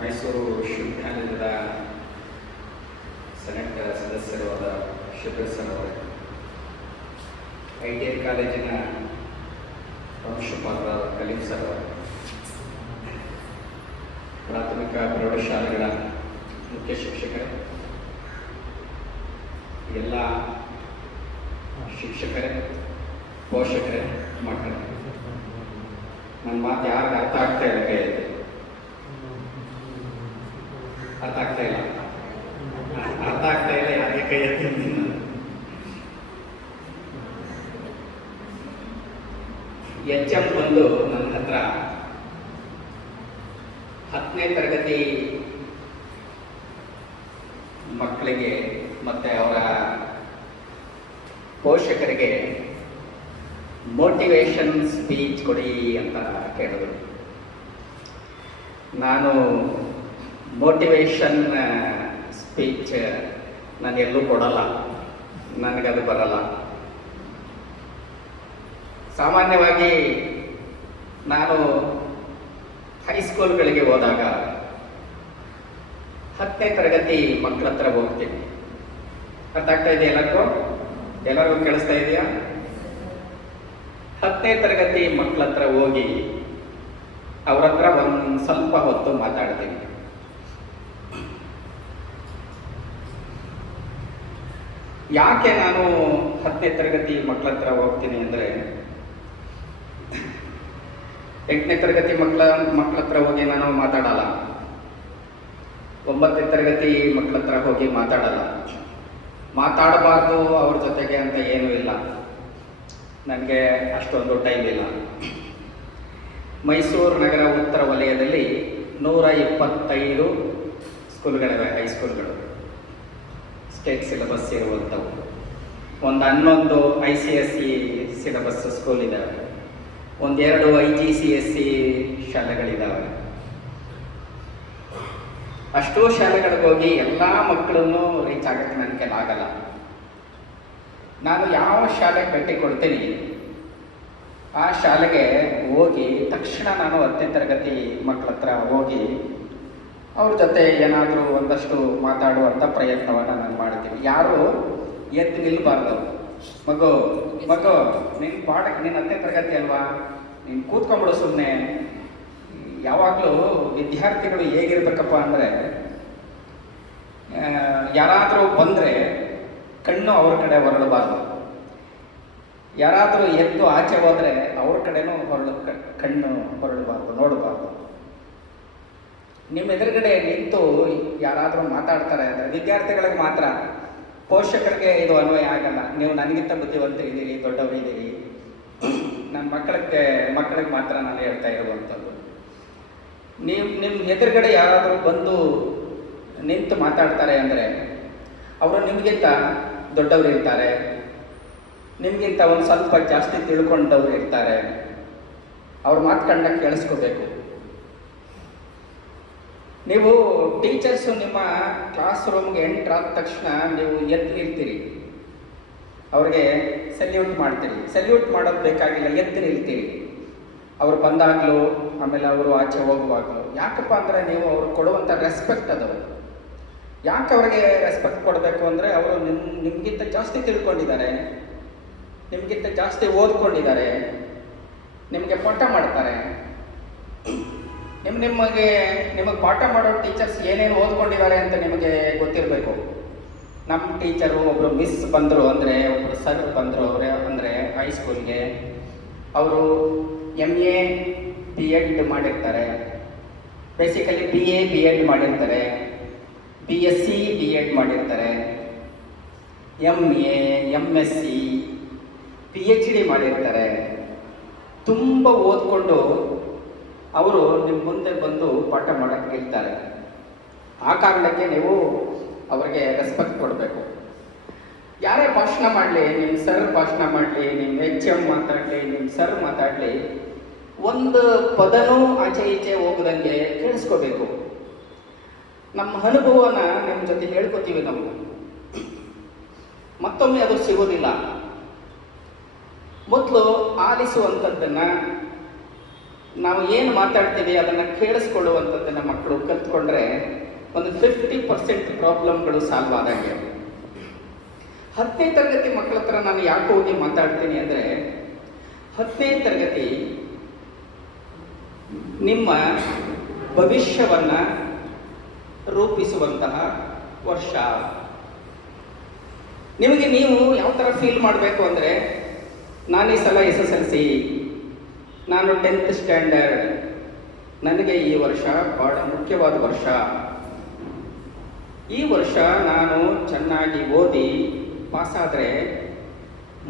ಮೈಸೂರು ವಿಶ್ವವಿದ್ಯಾನಿಲಯದ ಸೆನೆಟ್ ಸದಸ್ಯರು ಆದ ಶಿಬಿರ್ ಸರ್ ಅವರೇ, ITI ಕಾಲೇಜಿನ ಪ್ರಾಂಶುಪಾಲರಾದ ಕಲೀಂ ಸರ್ ಅವರೇ, ಪ್ರಾಥಮಿಕ ಪ್ರೌಢಶಾಲೆಗಳ ಮುಖ್ಯ ಶಿಕ್ಷಕರೇ, ಎಲ್ಲ ಶಿಕ್ಷಕರೇ, ಪೋಷಕರೇ, ಮಕ್ಕಳೇ, ನನ್ನ ಮಾತು ಯಾರಿಗೆ ಅರ್ಥ ಆಗ್ತಾ ಇಲ್ಲ? ಕೈ ಇದೆ, ಅರ್ಥ ಆಗ್ತಾ ಇಲ್ಲ, ಅರ್ಥ ಆಗ್ತಾ ಇಲ್ಲ, ಯಾರಿಗೆ ಕೈ ಎತ್ತೀನಿ? HM ಬಂದು ನನ್ನ ಹತ್ರ 10ನೇ ತರಗತಿ ಮಕ್ಕಳಿಗೆ ಮತ್ತೆ ಅವರ ಪೋಷಕರಿಗೆ ಮೋಟಿವೇಶನ್ ಸ್ಪೀಚ್ ಕೊಡಿ ಅಂತ ಕೇಳಿದ್ರು. ನಾನು ಮೋಟಿವೇಶನ್ ಸ್ಪೀಚ್ ನಾನು ಎಲ್ಲೂ ಕೊಡಲ್ಲ, ನನಗದು ಬರಲ್ಲ. ಸಾಮಾನ್ಯವಾಗಿ ನಾನು ಹೈಸ್ಕೂಲ್ಗಳಿಗೆ ಹೋದಾಗ 10ನೇ ತರಗತಿ ಮಕ್ಕಳ ಹತ್ರ ಹೋಗ್ತೀನಿ. ಅರ್ಥ ಆಗ್ತಾ ಇದೆಯಾ? ಎಲ್ಲರಿಗೂ ಕೇಳಿಸ್ತಾ ಇದೆಯಾ? 10ನೇ ತರಗತಿ ಮಕ್ಕಳ ಹತ್ರ ಹೋಗಿ ಅವ್ರ ಹತ್ರ ಒಂದು ಸ್ವಲ್ಪ ಹೊತ್ತು ಮಾತಾಡ್ತೀನಿ. ಯಾಕೆ ನಾನು 10ನೇ ತರಗತಿ ಮಕ್ಕಳ ಹತ್ರ ಹೋಗ್ತೀನಿ ಅಂದರೆ, 8ನೇ ತರಗತಿ ಮಕ್ಕಳ ಹತ್ರ ಹೋಗಿ ನಾನು ಮಾತಾಡಲ್ಲ, 9ನೇ ತರಗತಿ ಮಕ್ಕಳ ಹತ್ರ ಹೋಗಿ ಮಾತಾಡಲ್ಲ. ಮಾತಾಡಬಾರ್ದು ಅವ್ರ ಜೊತೆಗೆ ಅಂತ ಏನೂ ಇಲ್ಲ, ನನಗೆ ಅಷ್ಟೊಂದು ಟೈಮ್ ಇಲ್ಲ. ಮೈಸೂರು ನಗರ ಉತ್ತರ ವಲಯದಲ್ಲಿ 125 ಸ್ಕೂಲ್ಗಳಿವೆ, ಹೈಸ್ಕೂಲ್ಗಳು, ಸ್ಟೇಟ್ ಸಿಲೆಬಸ್ ಇರುವಂಥವು. ಒಂದು 11 ICSE ಸಿಲೆಬಸ್ ಸ್ಕೂಲ್ ಇದ್ದಾವೆ, 1-2 IGCSE ಶಾಲೆಗಳಿದ್ದಾವೆ. ಅಷ್ಟೂ ಶಾಲೆಗಳಿಗೆ ಹೋಗಿ ಎಲ್ಲ ಮಕ್ಕಳನ್ನು ರೀಚ್ ಆಗೋಕ್ಕೆ ನನ್ನ ಕೈಲಿ ಆಗಲ್ಲ. ನಾನು ಯಾವ ಶಾಲೆಗೆ ಭೇಟಿ ಕೊಡ್ತೀನಿ ಆ ಶಾಲೆಗೆ ಹೋಗಿ ತಕ್ಷಣ ನಾನು 10ನೇ ತರಗತಿ ಮಕ್ಕಳ ಹತ್ರ ಹೋಗಿ ಅವ್ರ ಜೊತೆ ಏನಾದರೂ ಒಂದಷ್ಟು ಮಾತಾಡುವಂಥ ಪ್ರಯತ್ನವನ್ನು ನಾನು ಮಾಡ್ತೀನಿ. ಯಾರು ಎದ್ದು ನಿಲ್ಬಾರ್ದು. ಮಗು ನಿನ್ನ ಪಾಠಕ್ಕೆ, ನಿನ್ನ 10ನೇ ತರಗತಿ ಅಲ್ವಾ, ನೀನು ಕೂತ್ಕೊಂಡ್ಬಿಡು ಸುಮ್ಮನೆ. ಯಾವಾಗಲೂ ವಿದ್ಯಾರ್ಥಿಗಳು ಹೇಗಿರ್ಬೇಕಪ್ಪ ಅಂದರೆ, ಯಾರಾದರೂ ಬಂದರೆ ಕಣ್ಣು ಅವ್ರ ಕಡೆ ಹೊರಡಬಾರ್ದು, ಯಾರಾದರೂ ಎದ್ದು ಆಚೆ ಹೋದರೆ ಅವ್ರ ಕಡೆನೂ ಕಣ್ಣು ಹೊರಡಬಾರ್ದು, ನೋಡಬಾರ್ದು. ನಿಮ್ಮ ಎದುರುಗಡೆ ನಿಂತು ಯಾರಾದರೂ ಮಾತಾಡ್ತಾರೆ ಅಂದರೆ ವಿದ್ಯಾರ್ಥಿಗಳಿಗೆ ಮಾತ್ರ, ಪೋಷಕರಿಗೆ ಇದು ಅನ್ವಯ ಆಗಲ್ಲ. ನೀವು ನನಗಿಂತ ಬುದ್ಧಿವಂತರಿದ್ದೀರಿ, ದೊಡ್ಡವರಿದ್ದೀರಿ, ನನ್ನ ಮಕ್ಕಳಿಗೆ ಮಾತ್ರ ನಾನು ಹೇಳ್ತಾ ಇರುವಂಥದ್ದು. ನಿಮ್ಮ ಎದುರುಗಡೆ ಯಾರಾದರೂ ಬಂದು ನಿಂತು ಮಾತಾಡ್ತಾರೆ ಅಂದರೆ ಅವರು ನಿಮಗಿಂತ ದೊಡ್ಡವರು ಇರ್ತಾರೆ, ನಿಮಗಿಂತ ಒಂದು ಸ್ವಲ್ಪ ಜಾಸ್ತಿ ತಿಳ್ಕೊಂಡವ್ರು ಇರ್ತಾರೆ. ಅವ್ರ ಮಾತುಗಳನ್ನ ಕೇಳಿಸ್ಕೋಬೇಕು. ನೀವು ಟೀಚರ್ಸು ನಿಮ್ಮ ಕ್ಲಾಸ್ ರೂಮ್ಗೆ ಎಂಟ್ರ್ ಆದ ತಕ್ಷಣ ನೀವು ಎದ್ದು ನಿಲ್ತೀರಿ, ಅವ್ರಿಗೆ ಸಲ್ಯೂಟ್ ಮಾಡ್ತೀರಿ. ಸಲ್ಯೂಟ್ ಮಾಡೋದು ಬೇಕಾಗಿಲ್ಲ, ಎದ್ದು ನಿಲ್ತೀರಿ. ಅವ್ರು ಬಂದಾಗಲೂ, ಆಮೇಲೆ ಅವರು ಆಚೆ ಹೋಗುವಾಗಲೂ. ಯಾಕಪ್ಪ ಅಂದರೆ ನೀವು ಅವ್ರಿಗೆ ಕೊಡುವಂಥ ರೆಸ್ಪೆಕ್ಟ್ ಅದು. ಯಾಕೆ ಅವ್ರಿಗೆ ರೆಸ್ಪೆಕ್ಟ್ ಕೊಡಬೇಕು ಅಂದರೆ, ಅವರು ನಿಮಗಿಂತ ಜಾಸ್ತಿ ತಿಳ್ಕೊಂಡಿದ್ದಾರೆ, ನಿಮಗಿಂತ ಜಾಸ್ತಿ ಓದ್ಕೊಂಡಿದ್ದಾರೆ, ನಿಮಗೆ ಪಾಠ ಮಾಡ್ತಾರೆ. ನಿಮಗೆ ಪಾಠ ಮಾಡೋ ಟೀಚರ್ಸ್ ಏನೇನು ಓದ್ಕೊಂಡಿದ್ದಾರೆ ಅಂತ ನಿಮಗೆ ಗೊತ್ತಿರಬೇಕು. ನಮ್ಮ ಟೀಚರು ಒಬ್ಬರು ಮಿಸ್ ಬಂದರು ಅಂದರೆ, ಒಬ್ಬರು ಸರ್ ಬಂದರು ಅಂದರೆ ಹೈಸ್ಕೂಲ್ಗೆ, ಅವರು MA B.Ed ಮಾಡಿರ್ತಾರೆ, ಬೇಸಿಕಲಿ BA B.Ed ಮಾಡಿರ್ತಾರೆ, BSc B.Ed ಮಾಡಿರ್ತಾರೆ, MA MSc PhD ಮಾಡಿರ್ತಾರೆ. ತುಂಬ ಓದ್ಕೊಂಡು ಅವರು ನಿಮ್ಮ ಮುಂದೆ ಬಂದು ಪಾಠ ಮಾಡೋಕ್ಕೆ ಹೇಳ್ತಾರೆ. ಆ ಕಾರಣಕ್ಕೆ ನೀವು ಅವರಿಗೆ ರೆಸ್ಪೆಕ್ಟ್ ಕೊಡಬೇಕು. ಯಾರೇ ಭಾಷಣ ಮಾಡಲಿ, ನಿಮ್ಮ ಸರ್ ಭಾಷಣ ಮಾಡಲಿ, ನಿಮ್ಮ HM ಮಾತಾಡಲಿ, ನಿಮ್ಮ ಸರ್ ಮಾತಾಡಲಿ, ಒಂದು ಪದನೂ ಆಚೆ ಈಚೆ ಹೋಗದಂಗೆ ಕೇಳಿಸ್ಕೋಬೇಕು. ನಮ್ಮ ಅನುಭವನ ನಿಮ್ಮ ಜೊತೆ ಹೇಳ್ಕೊತೀವಿ ನಾವು, ಮತ್ತೊಮ್ಮೆ ಅದು ಸಿಗೋದಿಲ್ಲ. ಮೊದಲು ಆಲಿಸುವಂಥದ್ದನ್ನು ನಾವು ಏನು ಮಾತಾಡ್ತೀವಿ ಅದನ್ನು ಕೇಳಿಸ್ಕೊಳ್ಳುವಂಥದ್ದನ್ನು ಮಕ್ಕಳು ಕಲ್ತ್ಕೊಂಡ್ರೆ ಒಂದು 50% ಪ್ರಾಬ್ಲಮ್ಗಳು ಸಾಲ್ವ್ ಆದಂಗೆ. 10ನೇ ತರಗತಿ ಮಕ್ಕಳ ಹತ್ರ ನಾನು ಯಾಕೆ ಹೋಗಿ ಮಾತಾಡ್ತೀನಿ ಅಂದರೆ, 10ನೇ ತರಗತಿ ನಿಮ್ಮ ಭವಿಷ್ಯವನ್ನು ರೂಪಿಸುವಂತಹ ವರ್ಷ. ನಿಮಗೆ ನೀವು ಯಾವ ಥರ ಫೀಲ್ ಮಾಡಬೇಕು ಅಂದರೆ, ನಾನು ಈ ಸಲ SSLC, ನಾನು 10th ಸ್ಟ್ಯಾಂಡರ್ಡ್, ನನಗೆ ಈ ವರ್ಷ ಬಹಳ ಮುಖ್ಯವಾದ ವರ್ಷ. ಈ ವರ್ಷ ನಾನು ಚೆನ್ನಾಗಿ ಓದಿ ಪಾಸಾದರೆ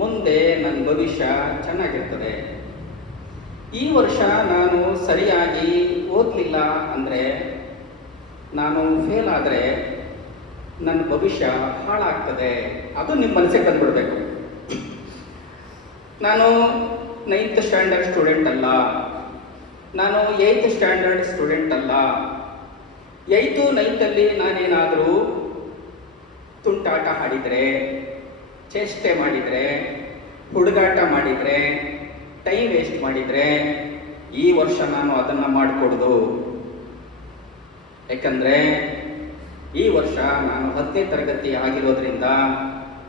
ಮುಂದೆ ನನ್ನ ಭವಿಷ್ಯ ಚೆನ್ನಾಗಿರ್ತದೆ. ಈ ವರ್ಷ ನಾನು ಸರಿಯಾಗಿ ಓದಲಿಲ್ಲ ಅಂದರೆ, ನಾನು ಫೇಲ್ ಆದರೆ ನನ್ನ ಭವಿಷ್ಯ ಹಾಳಾಗ್ತದೆ. ಅದು ನಿಮ್ಮ ಮನಸ್ಸಿಗೆ ಬಂದ್ಬಿಡ್ಬೇಕು. ನಾನು 9th ಸ್ಟ್ಯಾಂಡರ್ಡ್ ಸ್ಟೂಡೆಂಟ್ ಅಲ್ಲ, ನಾನು 8th ಸ್ಟ್ಯಾಂಡರ್ಡ್ ಸ್ಟೂಡೆಂಟ್ ಅಲ್ಲ. 8th 9th ನಾನೇನಾದರೂ ತುಂಟಾಟ ಆಡಿದರೆ, ಚೇಷ್ಟೆ ಮಾಡಿದರೆ, ಹುಡುಗಾಟ ಮಾಡಿದರೆ, ಟೈಮ್ ವೇಸ್ಟ್ ಮಾಡಿದರೆ, ಈ ವರ್ಷ ನಾನು ಅದನ್ನು ಮಾಡಿಕೊಡ್ದು. ಯಾಕಂದರೆ ಈ ವರ್ಷ ನಾನು 10ನೇ ತರಗತಿ ಆಗಿರೋದ್ರಿಂದ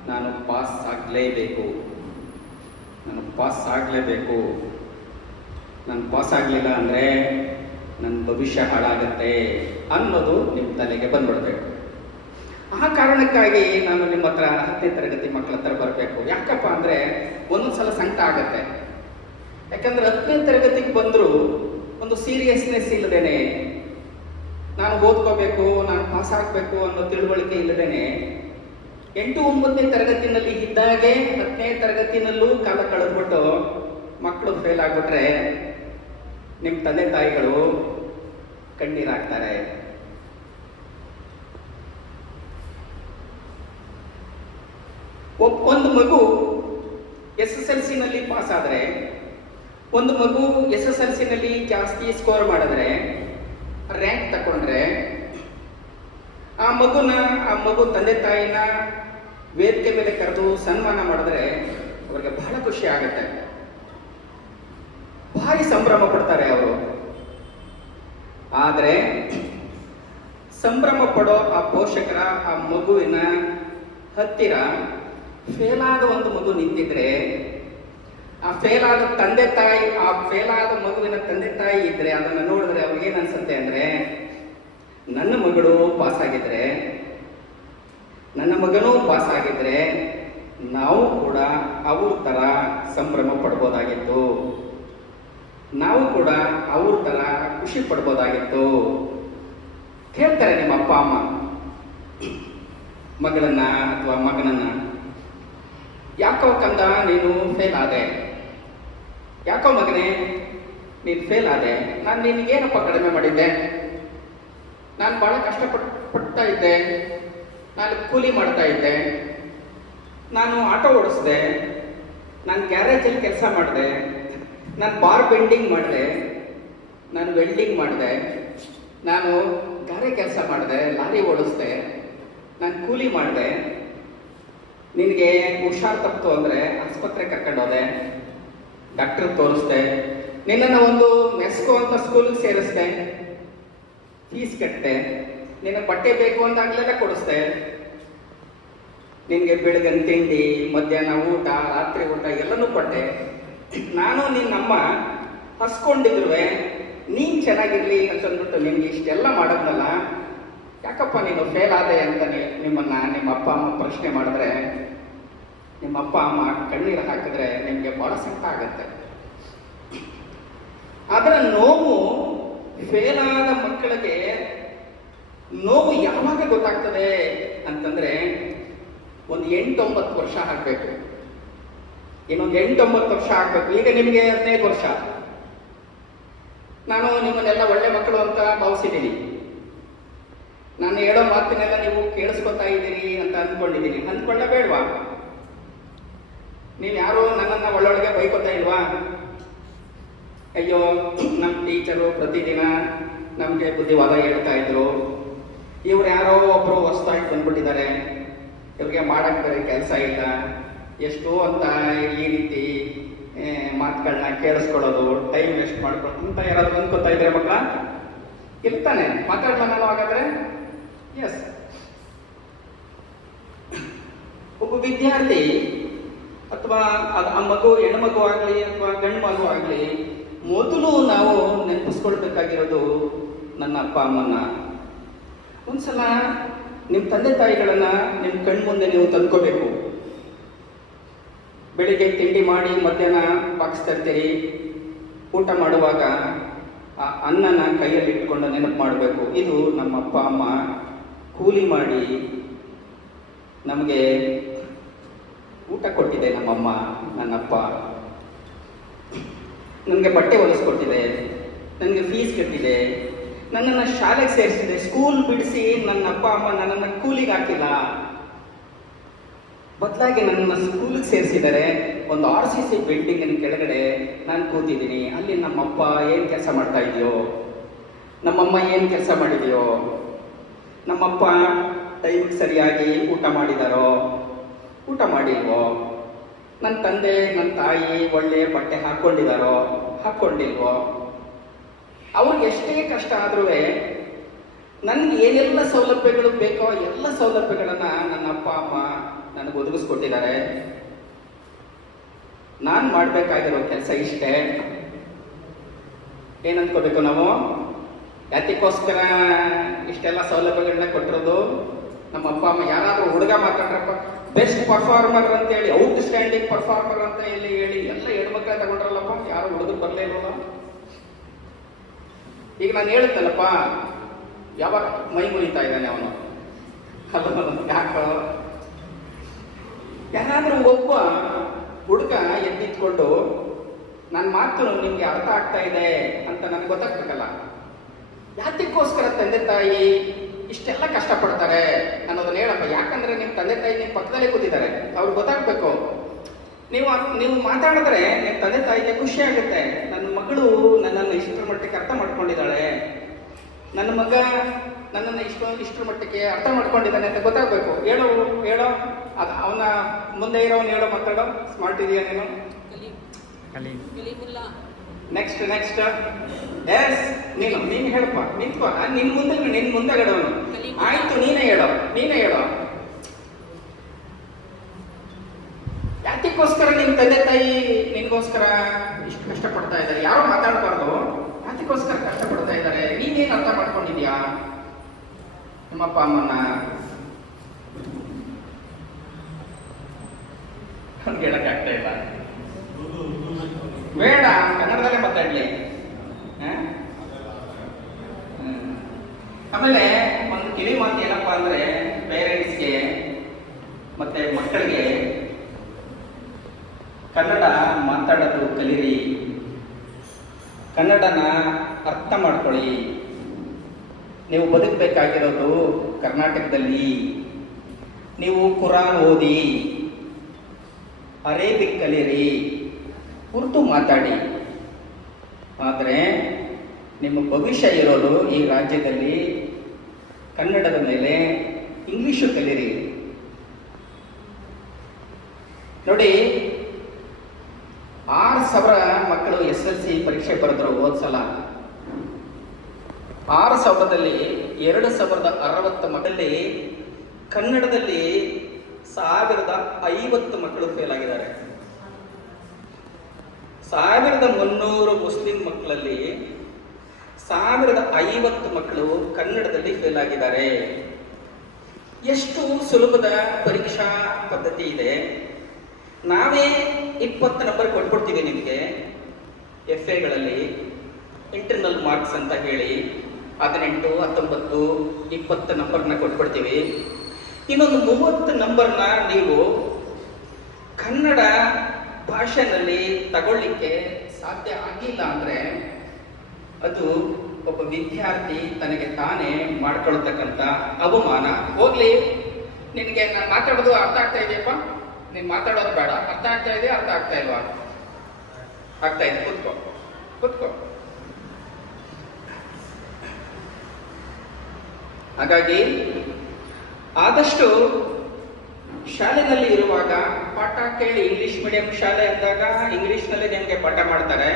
ನಾನು ಪಾಸ್ ಆಗಲೇಬೇಕು. ನಾನು ಪಾಸ್ ಆಗಲಿಲ್ಲ ಅಂದರೆ ನನ್ನ ಭವಿಷ್ಯ ಹಾಳಾಗತ್ತೆ ಅನ್ನೋದು ನಿಮ್ಮ ತಲೆಗೆ ಬಂದ್ಬಿಡ್ಬೇಕು. ಆ ಕಾರಣಕ್ಕಾಗಿ ನಾನು ನಿಮ್ಮ ಹತ್ರ 10ನೇ ತರಗತಿ ಮಕ್ಕಳ ಹತ್ರ ಬರಬೇಕು. ಯಾಕಪ್ಪ ಅಂದರೆ ಒಂದೊಂದು ಸಲ ಸಂಕಟ ಆಗತ್ತೆ. ಯಾಕಂದರೆ 10ನೇ ತರಗತಿಗೆ ಬಂದರೂ ಒಂದು ಸೀರಿಯಸ್ನೆಸ್ ಇಲ್ಲದೇನೆ, ನಾನು ಓದ್ಕೋಬೇಕು, ನಾನು ಪಾಸ್ ಆಗಬೇಕು ಅನ್ನೋ ತಿಳುವಳಿಕೆ ಇಲ್ಲದೇನೆ 8, 9ನೇ ತರಗತಿನಲ್ಲಿ ಇದ್ದಾಗೆ 10ನೇ ತರಗತಿನಲ್ಲೂ ಕಾಲ ಕಳೆದ್ಬಿಟ್ಟು ಮಕ್ಕಳು ಫೇಲ್ ಆಗಿಬಿಟ್ರೆ ನಿಮ್ಮ ತಂದೆ ತಾಯಿಗಳು ಕಣ್ಣೀರಾಗ್ತಾರೆ. ಒಂದು ಮಗು SSLCನಲ್ಲಿ ಪಾಸ್ ಆದರೆ, ಒಂದು ಮಗು SSLCನಲ್ಲಿ ಜಾಸ್ತಿ ಸ್ಕೋರ್ ಮಾಡಿದ್ರೆ, ರ್ಯಾಂಕ್ ತಗೊಂಡ್ರೆ, ಆ ಮಗು ತಂದೆ ತಾಯಿನ ವೇದಿಕೆ ಮೇಲೆ ಕರೆದು ಸನ್ಮಾನ ಮಾಡಿದ್ರೆ ಅವ್ರಿಗೆ ಬಹಳ ಖುಷಿ ಆಗುತ್ತೆ, ಭಾರಿ ಸಂಭ್ರಮ ಪಡ್ತಾರೆ ಅವರು. ಆದರೆ ಸಂಭ್ರಮ ಪಡೋ ಆ ಪೋಷಕರ ಆ ಮಗುವಿನ ಹತ್ತಿರ ಫೇಲಾದ ಒಂದು ಮಗು ನಿಂತಿದ್ರೆ, ಆ ಫೇಲಾದ ಮಗುವಿನ ತಂದೆ ತಾಯಿ ಇದ್ರೆ ಅದನ್ನು ನೋಡಿದ್ರೆ ಅವ್ರಿಗೆ ಏನು ಅನ್ಸುತ್ತೆ ಅಂದರೆ, ನನ್ನ ಮಗಳು ಪಾಸಾಗಿದ್ರೆ, ನನ್ನ ಮಗನೂ ಪಾಸಾಗಿದ್ರೆ ನಾವು ಕೂಡ ಅವ್ರ ಥರ ಸಂಭ್ರಮ ಪಡ್ಬೋದಾಗಿತ್ತು, ನಾವು ಕೂಡ ಅವ್ರ ಥರ ಖುಷಿ ಪಡ್ಬೋದಾಗಿತ್ತು. ಕೇಳ್ತಾರೆ ನಿಮ್ಮ ಅಪ್ಪ ಅಮ್ಮ ಮಗಳನ್ನ ಅಥವಾ ಮಗನನ್ನ, ಯಾಕೋ ಕಂದ ನೀನು ಫೇಲ್ ಆದೆ, ಯಾಕೋ ಮಗನೇ ನೀನು ಫೇಲ್ ಆದೆ, ನಾನು ನಿನಗೇನಪ್ಪ ಕಡಿಮೆ ಮಾಡಿದ್ದೆ, ನಾನು ಭಾಳ ಕಷ್ಟಪಡ್ತಾ ಇದ್ದೆ, ನಾನು ಕೂಲಿ ಮಾಡ್ತಾ ಇದ್ದೆ, ನಾನು ಆಟೋ ಓಡಿಸ್ದೆ, ನಾನು ಗ್ಯಾರೇಜಲ್ಲಿ ಕೆಲಸ ಮಾಡಿದೆ, ನಾನು ಬಾರ್ ಬೆಂಡಿಂಗ್ ಮಾಡಿದೆ, ನಾನು ವೆಲ್ಡಿಂಗ್ ಮಾಡಿದೆ, ನಾನು ಗಾರೆ ಕೆಲಸ ಮಾಡಿದೆ, ಲಾರಿ ಓಡಿಸ್ದೆ, ನಾನು ಕೂಲಿ ಮಾಡಿದೆ, ನಿನಗೆ ಹುಷಾರು ತಪ್ಪಿತು ಅಂದರೆ ಆಸ್ಪತ್ರೆ ಕರ್ಕೊಂಡೋದೆ, ಡಾಕ್ಟ್ರಿಗೆ ತೋರಿಸ್ದೆ, ನಿನ್ನನ್ನು ಒಂದು ಮೆಸ್ಕೋ ಅಂತ ಸ್ಕೂಲಿಗೆ ಸೇರಿಸ್ದೆ, ಫೀಸ್ ಕಟ್ಟಿದೆ, ನಿನ್ನ ಬಟ್ಟೆ ಬೇಕು ಅಂದಾಗಲೆಲ್ಲ ಕೊಡಿಸ್ದೆ, ನಿನಗೆ ಬೆಳಗಿನ ತಿಂಡಿ, ಮಧ್ಯಾಹ್ನ ಊಟ, ರಾತ್ರಿ ಊಟ ಎಲ್ಲನೂ ಕೊಟ್ಟೆ. ನಾನು ನಿನ್ನಮ್ಮ ಹಸ್ಕೊಂಡಿದ್ರು ನೀನು ಚೆನ್ನಾಗಿರ್ಲಿ ಅಂತಂದ್ಬಿಟ್ಟು ನಿಮ್ಗೆ ಇಷ್ಟೆಲ್ಲ ಮಾಡೋದ್ನಲ್ಲ, ಯಾಕಪ್ಪ ನೀನು ಫೇಲ್ ಆದೆ ಅಂತ ನಿಮ್ಮ ಅಪ್ಪ ಅಮ್ಮ ಪ್ರಶ್ನೆ ಮಾಡಿದ್ರೆ, ನಿಮ್ಮ ಅಪ್ಪ ಅಮ್ಮ ಕಣ್ಣೀರು ಹಾಕಿದ್ರೆ ನಿಮಗೆ ಭಾಳ ಸಂಕಟ ಆಗುತ್ತೆ. ಅದರ ನೋವು, ಫೇಲಾದ ಮಕ್ಕಳಿಗೆ ನೋವು ಯಾವಾಗ ಗೊತ್ತಾಗ್ತದೆ ಅಂತಂದರೆ, ಒಂದು 8-9 ವರ್ಷ ಆಗಬೇಕು, ಇನ್ನೊಂದು 8-9 ವರ್ಷ ಆಗಬೇಕು. ಈಗ ನಿಮಗೆ 15 ವರ್ಷ. ನಾನು ನಿಮ್ಮನ್ನೆಲ್ಲ ಒಳ್ಳೆ ಮಕ್ಕಳು ಅಂತ ಭಾವಿಸಿದ್ದೀನಿ, ನಾನು ಹೇಳೋ ಮಾತಿನೆಲ್ಲ ನೀವು ಕೇಳಿಸ್ಕೊತಾ ಇದ್ದೀರಿ ಅಂತ ಅಂದ್ಕೊಂಡಿದ್ದೀನಿ. ಅಂದ್ಕೊಳ್ಳಬೇಡ್ವಾ? ನೀವು ಯಾರು ನನ್ನನ್ನು ಒಳ್ಳೊಳಗೆ ಬೈಕೋತಾ ಇಲ್ವಾ? ಅಯ್ಯೋ ನಮ್ಮ ಟೀಚರು ಪ್ರತಿದಿನ ನಮಗೆ ಬುದ್ಧಿವಾದ ಹೇಳ್ತಾ ಇದ್ರು, ಇವ್ರು ಯಾರೋ ಒಬ್ಬರು ಹೊಸದಾಗಿ ಬಂದ್ಬಿಟ್ಟಿದ್ದಾರೆ, ಇವ್ರಿಗೆ ಮಾಡಕ್ಕೆ ಬೇರೆ ಕೆಲಸ ಇಲ್ಲ, ಎಷ್ಟು ಅಂತ ಈ ರೀತಿ ಮಾತುಗಳನ್ನ ಕೇಳಿಸ್ಕೊಳ್ಳೋದು, ಟೈಮ್ ವೇಸ್ಟ್ ಮಾಡ್ಕೊಳ್ಳೋದು ಅಂತ ಯಾರಾದ್ರೂ ಅನ್ಕೋತಾ ಇದ್ರೆ ಮಕ್ಕಳ ಇರ್ತಾನೆ. ಮಾತಾಡಲ್ಲ ನಾನು ಹಾಗಾದ್ರೆ? ಎಸ್. ಒಬ್ಬ ವಿದ್ಯಾರ್ಥಿ ಅಥವಾ ಆ ಮಗು ಹೆಣ್ಮಗು ಆಗಲಿ ಅಥವಾ ಗಂಡು ಮಗು ಆಗಲಿ, ಮೊದಲು ನಾವು ನೆನಪಿಸ್ಕೊಳ್ಬೇಕಾಗಿರೋದು ನನ್ನ ಅಪ್ಪ ಅಮ್ಮನ್ನ. ಒಂದ್ಸಲ ನಿಮ್ಮ ತಂದೆ ತಾಯಿಗಳನ್ನ ನಿಮ್ಮ ಕಣ್ಮುಂದೆ ನೀವು ತಂದ್ಕೋಬೇಕು. ಬೆಳಿಗ್ಗೆ ತಿಂಡಿ ಮಾಡಿ ಮಧ್ಯಾಹ್ನ ಬಾಕ್ಸ್ ತರ್ತೀರಿ, ಊಟ ಮಾಡುವಾಗ ಆ ಅನ್ನನ ಕೈಯಲ್ಲಿ ಇಟ್ಕೊಂಡು ನೆನಪು ಮಾಡಬೇಕು. ಇದು ನಮ್ಮ ಅಪ್ಪ ಅಮ್ಮ ಕೂಲಿ ಮಾಡಿ ನಮಗೆ ಊಟ ಕೊಟ್ಟಿದೆ. ನಮ್ಮಮ್ಮ, ನನ್ನಪ್ಪ ನನಗೆ ಬಟ್ಟೆ ಹೊಲಿಸ್ಕೊಟ್ಟಿದೆ, ನನಗೆ ಫೀಸ್ ಕಟ್ಟಿದೆ, ನನ್ನನ್ನು ಶಾಲೆಗೆ ಸೇರಿಸಿದೆ. ಸ್ಕೂಲ್ ಬಿಡಿಸಿ ನನ್ನ ಅಪ್ಪ ಅಮ್ಮ ನನ್ನನ್ನು ಕೂಲಿಗೆ ಹಾಕಿಲ್ಲ, ಬದಲಾಗಿ ನನ್ನನ್ನು ಸ್ಕೂಲಿಗೆ ಸೇರಿಸಿದ್ದಾರೆ. ಒಂದು RCC ಬಿಲ್ಡಿಂಗಿನ ಕೆಳಗಡೆ ನಾನು ಕೂತಿದ್ದೀನಿ. ಅಲ್ಲಿ ನಮ್ಮಪ್ಪ ಏನು ಕೆಲಸ ಮಾಡ್ತಾ ಇದೆಯೋ, ನಮ್ಮಮ್ಮ ಏನು ಕೆಲಸ ಮಾಡಿದೆಯೋ, ನಮ್ಮಪ್ಪ ಟೈಮಿಗೆ ಸರಿಯಾಗಿ ಊಟ ಮಾಡಿದಾರೋ, ಊಟ ಮಾಡಿಲ್ವೋ, ನನ್ನ ತಂದೆ ನನ್ನ ತಾಯಿ ಒಳ್ಳೆ ಬಟ್ಟೆ ಹಾಕ್ಕೊಂಡಿದ್ದಾರೋ, ಹಾಕ್ಕೊಂಡಿಲ್ವೋ, ಅವ್ರಿಗೆ ಎಷ್ಟೇ ಕಷ್ಟ ಆದ್ರೂ ನನಗೆ ಏನೆಲ್ಲ ಸೌಲಭ್ಯಗಳು ಬೇಕೋ ಎಲ್ಲ ಸೌಲಭ್ಯಗಳನ್ನು ನನ್ನ ಅಪ್ಪ ಅಮ್ಮ ನನಗೆ ಒದಗಿಸ್ಕೊಟ್ಟಿದ್ದಾರೆ. ನಾನು ಮಾಡಬೇಕಾಗಿರೋ ಕೆಲಸ ಇಷ್ಟೇ. ಏನಂದ್ಕೋಬೇಕು ನಾವು? ಯಾತಕ್ಕೋಸ್ಕರ ಇಷ್ಟೆಲ್ಲ ಸೌಲಭ್ಯಗಳನ್ನ ಕೊಟ್ಟಿರೋದು? ನಮ್ಮ ಅಪ್ಪ ಅಮ್ಮ ಯಾರಾದರೂ ಹುಡುಗ ಮಾತಾಡ್ರಪ್ಪ ಬೆಸ್ಟ್ ಪರ್ಫಾರ್ಮರ್ ಅಂತೇಳಿ, ಔಟ್ ಸ್ಟ್ಯಾಂಡಿಂಗ್ ಪರ್ಫಾರ್ಮರ್ ಅಂತ ಹೇಳಿ ಎಲ್ಲ ಹೆಣ್ಮಕ್ಳ ತಗೊಂಡ್ರಲ್ಲಪ್ಪ, ಯಾರು ಹುಡುಗ ಬರಲೇ ಇಲ್ವಲ್ಲ. ಈಗ ನಾನು ಹೇಳುತ್ತಲ್ಲಪ್ಪ, ಯಾವಾಗ ಮೈ ಮುರಿತಾ ಇದ್ದಾನೆ ಅವನು, ಯಾಕೋ ಯಾರಾದರೂ ಒಬ್ಬ ಹುಡುಗ ಎದ್ದಿಟ್ಕೊಂಡು ನನ್ನ ಮಾತು ನಿಮ್ಗೆ ಅರ್ಥ ಆಗ್ತಾ ಇದೆ ಅಂತ ನನಗೆ ಗೊತ್ತಾಗ್ಬೇಕಲ್ಲ. ಯಾತಕ್ಕೋಸ್ಕರ ತಂದೆ ತಾಯಿ ಇಷ್ಟೆಲ್ಲ ಕಷ್ಟಪಡ್ತಾರೆ ಅನ್ನೋದನ್ನ ಹೇಳಪ್ಪ. ಯಾಕಂದ್ರೆ ನಿಮ್ಮ ತಂದೆ ತಾಯಿ ನಿಮ್ಮ ಪಕ್ಕದಲ್ಲೇ ಕೂತಿದ್ದಾರೆ, ಅವ್ರಿಗೆ ಗೊತ್ತಾಗ್ಬೇಕು. ನೀವು ಮಾತಾಡಿದ್ರೆ ನಿಮ್ಮ ತಂದೆ ತಾಯಿಗೆ ಖುಷಿ ಆಗುತ್ತೆ. ನನ್ನ ಮಗಳು ನನ್ನನ್ನು ಇಷ್ಟರ ಮಟ್ಟಿಗೆ ಅರ್ಥ ಮಾಡ್ಕೊಂಡಿದ್ದಾಳೆ, ನನ್ನ ಮಗ ನನ್ನನ್ನು ಇಷ್ಟರ ಮಟ್ಟಿಗೆ ಅರ್ಥ ಮಾಡ್ಕೊಂಡಿದ್ದಾನೆ ಅಂತ ಗೊತ್ತಾಗಬೇಕು. ಹೇಳೋ ಅದು ಅವನ ಮುಂದೆ ಇರೋನು ಹೇಳೋ, ಮಾತಾಡೋ. ಸ್ಮಾರ್ಟ್ ಇದೆಯಾ ನೀನು? ನೆಕ್ಸ್ಟ್ ಎಸ್, ನೀನು ಹೇಳಪ್ಪ, ನಿಂತ್ಕೋ. ನಿನ್ ಮುಂದೆ ಗಡವನು. ಆಯ್ತು, ನೀನೇ ಹೇಳೋ. ಯಾತಕ್ಕೋಸ್ಕರ ನಿಮ್ಮ ತಂದೆ ತಾಯಿ ನಿನ್ಗೋಸ್ಕರ ಇಷ್ಟು ಕಷ್ಟಪಡ್ತಾ ಇದ್ದಾರೆ? ಯಾರೋ ಮಾತಾಡಬಾರ್ದು. ಯಾತಕ್ಕೋಸ್ಕರ ಕಷ್ಟಪಡ್ತಾ ಇದ್ದಾರೆ? ನೀನೇನು ಅರ್ಥ ಮಾಡ್ಕೊಂಡಿದ್ಯಾ ನಿಮ್ಮಪ್ಪ ಅಮ್ಮನ? ಹೇಳಕ್ಕಾಗ್ತಾ ಇಲ್ಲ. ಬೇಡ, ಕನ್ನಡದಲ್ಲೇ ಮಾತಾಡ್ಲಿ. ಆಮೇಲೆ ಒಂದು ಕಿವಿ ಮಾತು ಏನಪ್ಪ ಅಂದ್ರೆ, ಪೇರೆಂಟ್ಸ್ಗೆ ಮತ್ತೆ ಮಕ್ಕಳಿಗೆ ಕನ್ನಡ ಮಾತಾಡೋದು ಕಲೀರಿ, ಕನ್ನಡನ ಅರ್ಥ ಮಾಡ್ಕೊಳ್ಳಿ. ನೀವು ಬದುಕಬೇಕಾಗಿರೋದು ಕರ್ನಾಟಕದಲ್ಲಿ. ನೀವು ಕುರಾನ್ ಓದಿ, ಅರೇಬಿಕ್ ಕಲೀರಿ, ಉರ್ದು ಮಾತಾಡಿ. ಆದರೆ ನಿಮ್ಮ ಭವಿಷ್ಯ ಇರೋದು ಈ ರಾಜ್ಯದಲ್ಲಿ ಕನ್ನಡದ ಮೇಲೆ. ಇಂಗ್ಲಿಷು ಕಲೀರಿ. ನೋಡಿ, 6,000 ಮಕ್ಕಳು SSLC ಪರೀಕ್ಷೆ ಬರೆದ್ರು ಹೋದ್ಸಲ. 6,000ದಲ್ಲಿ 2,060 ಮಕ್ಕಳಲ್ಲಿ ಕನ್ನಡದಲ್ಲಿ 1,050 ಮಕ್ಕಳು ಫೇಲ್ ಆಗಿದ್ದಾರೆ. 1,300 ಮುಸ್ಲಿಂ ಮಕ್ಕಳಲ್ಲಿ 1,050 ಮಕ್ಕಳು ಕನ್ನಡದಲ್ಲಿ ಫೇಲ್ ಆಗಿದ್ದಾರೆ. ಎಷ್ಟು ಸುಲಭದ ಪರೀಕ್ಷಾ ಪದ್ಧತಿ ಇದೆ. ನಾವೇ 20 ನಂಬರ್ ಕೊಟ್ಬಿಡ್ತೀವಿ ನಿಮಗೆ FAಗಳಲ್ಲಿ, ಇಂಟರ್ನಲ್ ಮಾರ್ಕ್ಸ್ ಅಂತ ಹೇಳಿ 18, 19, 20 ನಂಬರ್ನ ಕೊಟ್ಬಿಡ್ತೀವಿ. ಇನ್ನೊಂದು 30 ನಂಬರ್ನ ನೀವು ಕನ್ನಡ ಭಾಷೆನಲ್ಲಿ ತಗೊಳ್ಳಿಕ್ಕೆ ಸಾಧ್ಯ ಆಗಿಲ್ಲ ಅಂದರೆ ಅದು ಒಬ್ಬ ವಿದ್ಯಾರ್ಥಿ ತನಗೆ ತಾನೇ ಮಾಡ್ಕೊಳ್ತಕ್ಕಂಥ ಅವಮಾನ. ಹೋಗ್ಲಿ, ನಿನಗೆ ನಾನು ಮಾತಾಡೋದು ಅರ್ಥ ಆಗ್ತಾ ಇದೆಯಪ್ಪ? ನೀನು ಮಾತಾಡೋದು ಬೇಡ. ಅರ್ಥ ಆಗ್ತಾ ಇದೆಯಾ? ಅರ್ಥ ಆಗ್ತಾ ಇಲ್ವಾ? ಆಗ್ತಾ ಇದೆ. ಕೂತ್ಕೋ. ಹಾಗಾಗಿ ಆದಷ್ಟು ಶಾಲೆಯಲ್ಲಿ ಇರುವಾಗ ಪಾಠ ಕೇಳಿ. ಇಂಗ್ಲಿಷ್ ಮೀಡಿಯಂ ಶಾಲೆ ಅಂದಾಗ ಇಂಗ್ಲಿಷ್ನಲ್ಲಿ ನಿಮಗೆ ಪಾಠ ಮಾಡ್ತಾರೆ,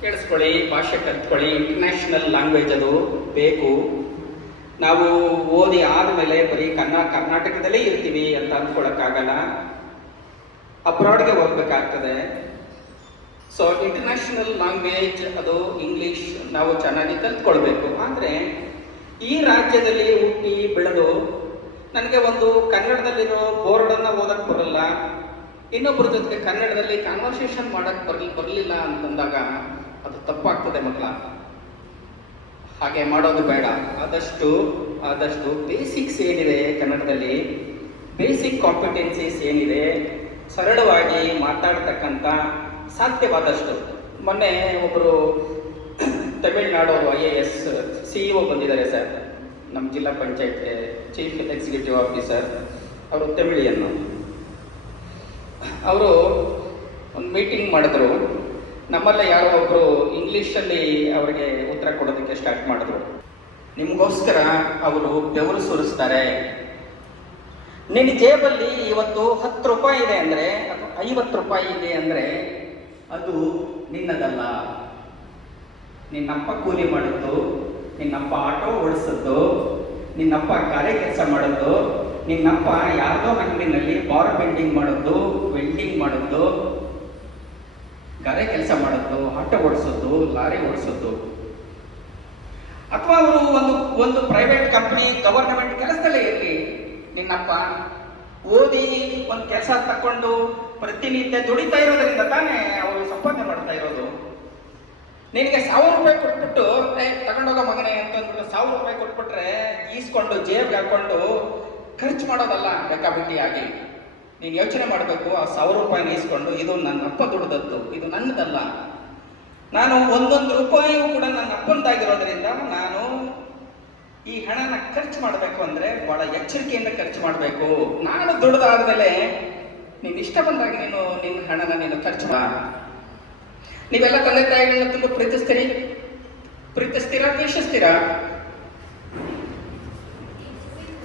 ಕೇಳಿಸ್ಕೊಳ್ಳಿ, ಭಾಷೆ ಕಲ್ತ್ಕೊಳ್ಳಿ. ಇಂಟರ್ನ್ಯಾಷನಲ್ ಲ್ಯಾಂಗ್ವೇಜ್ ಅದು ಬೇಕು. ನಾವು ಓದಿ ಆದಮೇಲೆ ಬರೀ ಕರ್ನಾಟಕದಲ್ಲೇ ಇರ್ತೀವಿ ಅಂತ ಅಂದ್ಕೊಳಕ್ಕಾಗಲ್ಲ, ಅಬ್ರಾಡ್ಗೆ ಹೋಗ್ಬೇಕಾಗ್ತದೆ. ಸೊ ಇಂಟರ್ನ್ಯಾಷನಲ್ ಲ್ಯಾಂಗ್ವೇಜ್ ಅದು ಇಂಗ್ಲಿಷ್ ನಾವು ಚೆನ್ನಾಗಿ ಕಲ್ತ್ಕೊಳ್ಬೇಕು. ಆದರೆ ಈ ರಾಜ್ಯದಲ್ಲಿ ಹುಟ್ಟಿ ಬೆಳೆದು ನನಗೆ ಒಂದು ಕನ್ನಡದಲ್ಲಿರೋ ಬೋರ್ಡನ್ನು ಓದಕ್ಕೆ ಬರಲ್ಲ, ಇನ್ನೊಬ್ಬರ ಜೊತೆಗೆ ಕನ್ನಡದಲ್ಲಿ ಕಾನ್ವರ್ಸೇಷನ್ ಮಾಡೋಕ್ಕೆ ಬರಲಿಲ್ಲ ಅಂತಂದಾಗ ಅದು ತಪ್ಪಾಗ್ತದೆ ಮಕ್ಕಳ. ಹಾಗೆ ಮಾಡೋದು ಬೇಡ. ಆದಷ್ಟು ಬೇಸಿಕ್ಸ್ ಏನಿದೆ ಕನ್ನಡದಲ್ಲಿ, ಬೇಸಿಕ್ ಕಾಂಪಿಟೆನ್ಸೀಸ್ ಏನಿದೆ, ಸರಳವಾಗಿ ಮಾತಾಡ್ತಕ್ಕಂಥ ಸಾಧ್ಯವಾದಷ್ಟು. ಮೊನ್ನೆ ಒಬ್ಬರು ತಮಿಳುನಾಡವರು IAS CEO ಬಂದಿದ್ದಾರೆ ಸರ್, ನಮ್ಮ ಜಿಲ್ಲಾ ಪಂಚಾಯತ್ಗೆ ಚೀಫ್ ಎಕ್ಸಿಕ್ಯೂಟಿವ್ ಆಫೀಸರ್. ಅವರು ತಮಿಳಿಯನ್ನು. ಅವರು ಒಂದು ಮೀಟಿಂಗ್ ಮಾಡಿದ್ರು. ನಮ್ಮಲ್ಲೇ ಯಾರೋ ಒಬ್ಬರು ಇಂಗ್ಲೀಷಲ್ಲಿ ಅವರಿಗೆ ಉತ್ತರ ಕೊಡೋದಕ್ಕೆ ಸ್ಟಾರ್ಟ್ ಮಾಡಿದ್ರು. ನಿಮಗೋಸ್ಕರ ಅವರು ಬೆವರು ಸುರಿಸ್ತಾರೆ. ನಿನ್ನ ಜೇಬಲ್ಲಿ ಇವತ್ತು 10 ರೂಪಾಯಿ ಇದೆ ಅಂದರೆ, ಅಥವಾ 50 ರೂಪಾಯಿ ಇದೆ ಅಂದರೆ ಅದು ನಿನ್ನದಲ್ಲ. ನಿನ್ನಪ್ಪ ಕೂಲಿ ಮಾಡಿದ್ದು, ನಿನ್ನಪ್ಪ ಆಟೋ ಓಡಿಸಿದ್ದು, ನಿನ್ನಪ್ಪ ಗಾರೆ ಕೆಲಸ ಮಾಡೋದು, ನಿನ್ನಪ್ಪ ಯಾವುದೋ ಅಂಗಡಿನಲ್ಲಿ ಬಾರ್ ಬೆಂಡಿಂಗ್ ಮಾಡೋದು, ವೆಲ್ಡಿಂಗ್ ಮಾಡೋದು, ಗಾರೆ ಕೆಲಸ ಮಾಡೋದು, ಆಟೋ ಓಡಿಸೋದು, ಲಾರಿ ಓಡಿಸೋದು, ಅಥವಾ ಅವರು ಒಂದು ಪ್ರೈವೇಟ್ ಕಂಪನಿ ಗವರ್ನಮೆಂಟ್ ಕೆಲಸದಲ್ಲೇ ಇರಲಿ, ನಿನ್ನಪ್ಪ ಓದಿ ಒಂದು ಕೆಲಸ ತಕ್ಕೊಂಡು ಪ್ರತಿನಿತ್ಯ ದುಡಿತಾ ಇರೋದ್ರಿಂದ ತಾನೇ ಅವರು ಸಂಪಾದನೆ ಮಾಡ್ತಾ ಇರೋದು. ನಿನಗೆ 1000 ರೂಪಾಯಿ ಕೊಟ್ಬಿಟ್ಟು ತಗೊಂಡೋಗೋ ಮಗನೇ ಅಂತ ಅಂದ್ಬಿಟ್ಟು 1000 ರೂಪಾಯಿ ಕೊಟ್ಬಿಟ್ರೆ ಈಸ್ಕೊಂಡು ಜೇಬ್ಗೆ ಹಾಕೊಂಡು ಖರ್ಚು ಮಾಡೋದಲ್ಲ ಬೇಕಾಬಿಟ್ಟಿಯಾಗಿ. ನೀನು ಯೋಚನೆ ಮಾಡಬೇಕು, ಆ 1000 ರೂಪಾಯಿನ ಈಸ್ಕೊಂಡು ಇದು ನನ್ನ ಅಪ್ಪ ದುಡ್ದದ್ದು, ಇದು ನನ್ನದಲ್ಲ. ನಾನು ಒಂದೊಂದು ರೂಪಾಯಿಯೂ ಕೂಡ ನನ್ನ ಅಪ್ಪಂದಾಗಿರೋದ್ರಿಂದ ನಾನು ಈ ಹಣನ ಖರ್ಚು ಮಾಡಬೇಕು ಅಂದರೆ ಬಹಳ ಎಚ್ಚರಿಕೆಯಿಂದ ಖರ್ಚು ಮಾಡಬೇಕು. ನಾನು ದುಡ್ದಾದ್ಮೇಲೆ ನೀನು ಇಷ್ಟ ಬಂದಾಗ ನಿನ್ನ ಹಣನ ನೀನು ಖರ್ಚು ಮಾಡ. ನೀವೆಲ್ಲ ತಂದೆ ತಾಯಿಗಳನ್ನ ತುಂಬ ಪ್ರೀತಿಸ್ತೀರಾ ದ್ವೇಷಿಸ್ತೀರಾ?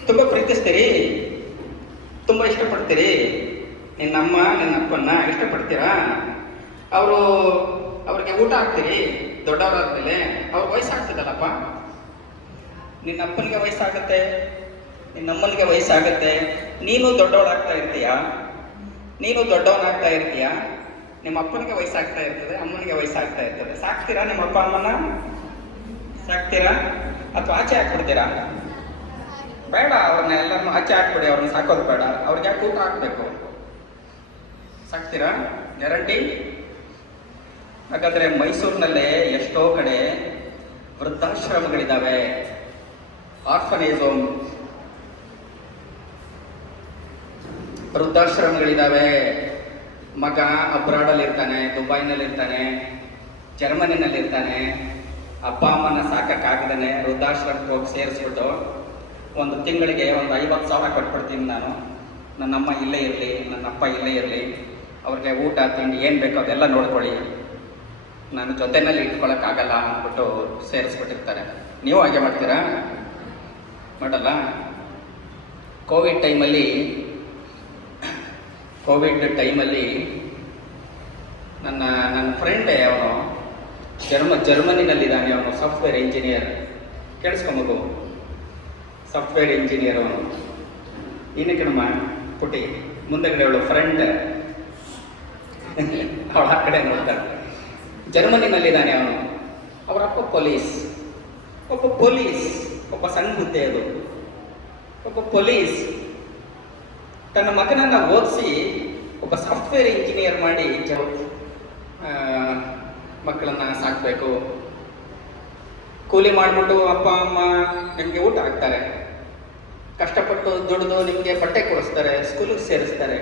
ತುಂಬ ಪ್ರೀತಿಸ್ತೀರಿ, ತುಂಬ ಇಷ್ಟಪಡ್ತೀರಿ. ನಿನ್ನಮ್ಮ ನಿನ್ನಪ್ಪನ್ನ ಇಷ್ಟಪಡ್ತೀರಾ? ಅವ್ರಿಗೆ ಊಟ ಹಾಕ್ತೀರಿ ದೊಡ್ಡವರಾದ್ಮೇಲೆ. ಅವ್ರ ವಯಸ್ಸಾಗ್ತದಲ್ಲಪ್ಪ, ನಿನ್ನಪ್ಪನಿಗೆ ವಯಸ್ಸಾಗತ್ತೆ, ನಿನ್ನಮ್ಮನಿಗೆ ವಯಸ್ಸಾಗತ್ತೆ, ನೀನು ದೊಡ್ಡವಳಾಗ್ತಾ ಇರ್ತೀಯಾ, ನೀನು ದೊಡ್ಡವನಾಗ್ತಾ ಇರ್ತೀಯಾ, ನಿಮ್ಮ ಅಪ್ಪನಿಗೆ ವಯಸ್ಸಾಗ್ತಾ ಇರ್ತದೆ, ಅಮ್ಮನಿಗೆ ವಯಸ್ಸಾಗ್ತಾ ಇರ್ತದೆ. ಸಾಕ್ತೀರಾ ನಿಮ್ಮ ಅಪ್ಪ ಅಮ್ಮನ? ಸಾಕ್ತೀರಾ ಅಥವಾ ಆಚೆ ಹಾಕ್ಬಿಡ್ತೀರಾ? ಬೇಡ, ಅವ್ರನ್ನ ಎಲ್ಲರನ್ನೂ ಆಚೆ ಹಾಕ್ಬಿಡಿ, ಅವ್ರನ್ನ ಸಾಕೋದು ಬೇಡ. ಅವ್ರಿಗೆ ಯಾಕೆ ಊಟ ಹಾಕ್ಬೇಕು? ಸಾಕ್ತೀರಾ? ಗ್ಯಾರಂಟಿ? ಹಾಗಾದ್ರೆ ಮೈಸೂರಿನಲ್ಲೇ ಎಷ್ಟೋ ಕಡೆ ವೃದ್ಧಾಶ್ರಮಗಳಿದ್ದಾವೆ, ಆರ್ಫನೇಜ್ ಹೋಮ್, ವೃದ್ಧಾಶ್ರಮಗಳಿದ್ದಾವೆ. ಮಗ ಅಬ್ರಾಡಲ್ಲಿ ಇರ್ತಾನೆ, ದುಬೈನಲ್ಲಿ ಇರ್ತಾನೆ, ಜರ್ಮನಿನಲ್ಲಿ ಇರ್ತಾನೆ. ಅಪ್ಪ ಅಮ್ಮನ ಸಾಕಕ್ಕಾಗದೇ ವೃದ್ಧಾಶ್ರಮಕ್ಕೆ ಹೋಗಿ ಸೇರಿಸ್ಬಿಟ್ಟು ಒಂದು ತಿಂಗಳಿಗೆ ಒಂದು 50,000 ಕೊಟ್ಬಿಡ್ತೀನಿ ನಾನು. ನನ್ನಮ್ಮ ಇಲ್ಲೇ ಇರಲಿ, ನನ್ನಪ್ಪ ಇಲ್ಲೇ ಇರಲಿ, ಅವ್ರಿಗೆ ಊಟ ತಿಂಡಿ ಏನು ಬೇಕೋ ಅದೆಲ್ಲ ನೋಡ್ಕೊಳ್ಳಿ, ನಾನು ಜೊತೆಯಲ್ಲಿ ಇಟ್ಕೊಳ್ಳೋಕ್ಕಾಗಲ್ಲ ಅಂದ್ಬಿಟ್ಟು ಸೇರಿಸ್ಬಿಟ್ಟಿರ್ತಾರೆ. ನೀವು ಹಾಗೆ ಮಾಡ್ತೀರಾ? ಮಾಡಲ್ಲ. ಕೋವಿಡ್ ಟೈಮಲ್ಲಿ ನನ್ನ ಫ್ರೆಂಡೇ, ಅವನು ಜರ್ಮನಿನಲ್ಲಿದ್ದಾನೆ. ಅವನು ಸಾಫ್ಟ್ವೇರ್ ಇಂಜಿನಿಯರ್. ಕೇಳಿಸ್ಕೊಂಬು, ಸಾಫ್ಟ್ವೇರ್ ಇಂಜಿನಿಯರ್ ಅವನು. ನೀನೇ ಕಣಮ್ಮ ಪುಟಿ, ಮುಂದೆಗಡೆ ಅವಳು ಫ್ರೆಂಡ್, ಅವಳ ಆ ಕಡೆ ನೋಡ್ತಾಳೆ. ಜರ್ಮನಿನಲ್ಲಿದ್ದಾನೆ ಅವನು. ಅವರಪ್ಪ ಪೊಲೀಸ್. ಒಬ್ಬ ಸಣ್ಣ ಹುದ್ದೆ ಅದು. ಒಬ್ಬ ಪೊಲೀಸ್ ತನ್ನ ಮಗನನ್ನು ಓದಿಸಿ ಒಬ್ಬ ಸಾಫ್ಟ್ವೇರ್ ಇಂಜಿನಿಯರ್ ಮಾಡಿ ಮಕ್ಕಳನ್ನು ಸಾಕಬೇಕು. ಕೂಲಿ ಮಾಡಿಬಿಟ್ಟು ಅಪ್ಪ ಅಮ್ಮ ನಿಮಗೆ ಊಟ ಹಾಕ್ತಾರೆ, ಕಷ್ಟಪಟ್ಟು ದುಡಿದು ನಿಮಗೆ ಬಟ್ಟೆ ಕೊಡಿಸ್ತಾರೆ, ಸ್ಕೂಲಿಗೆ ಸೇರಿಸ್ತಾರೆ.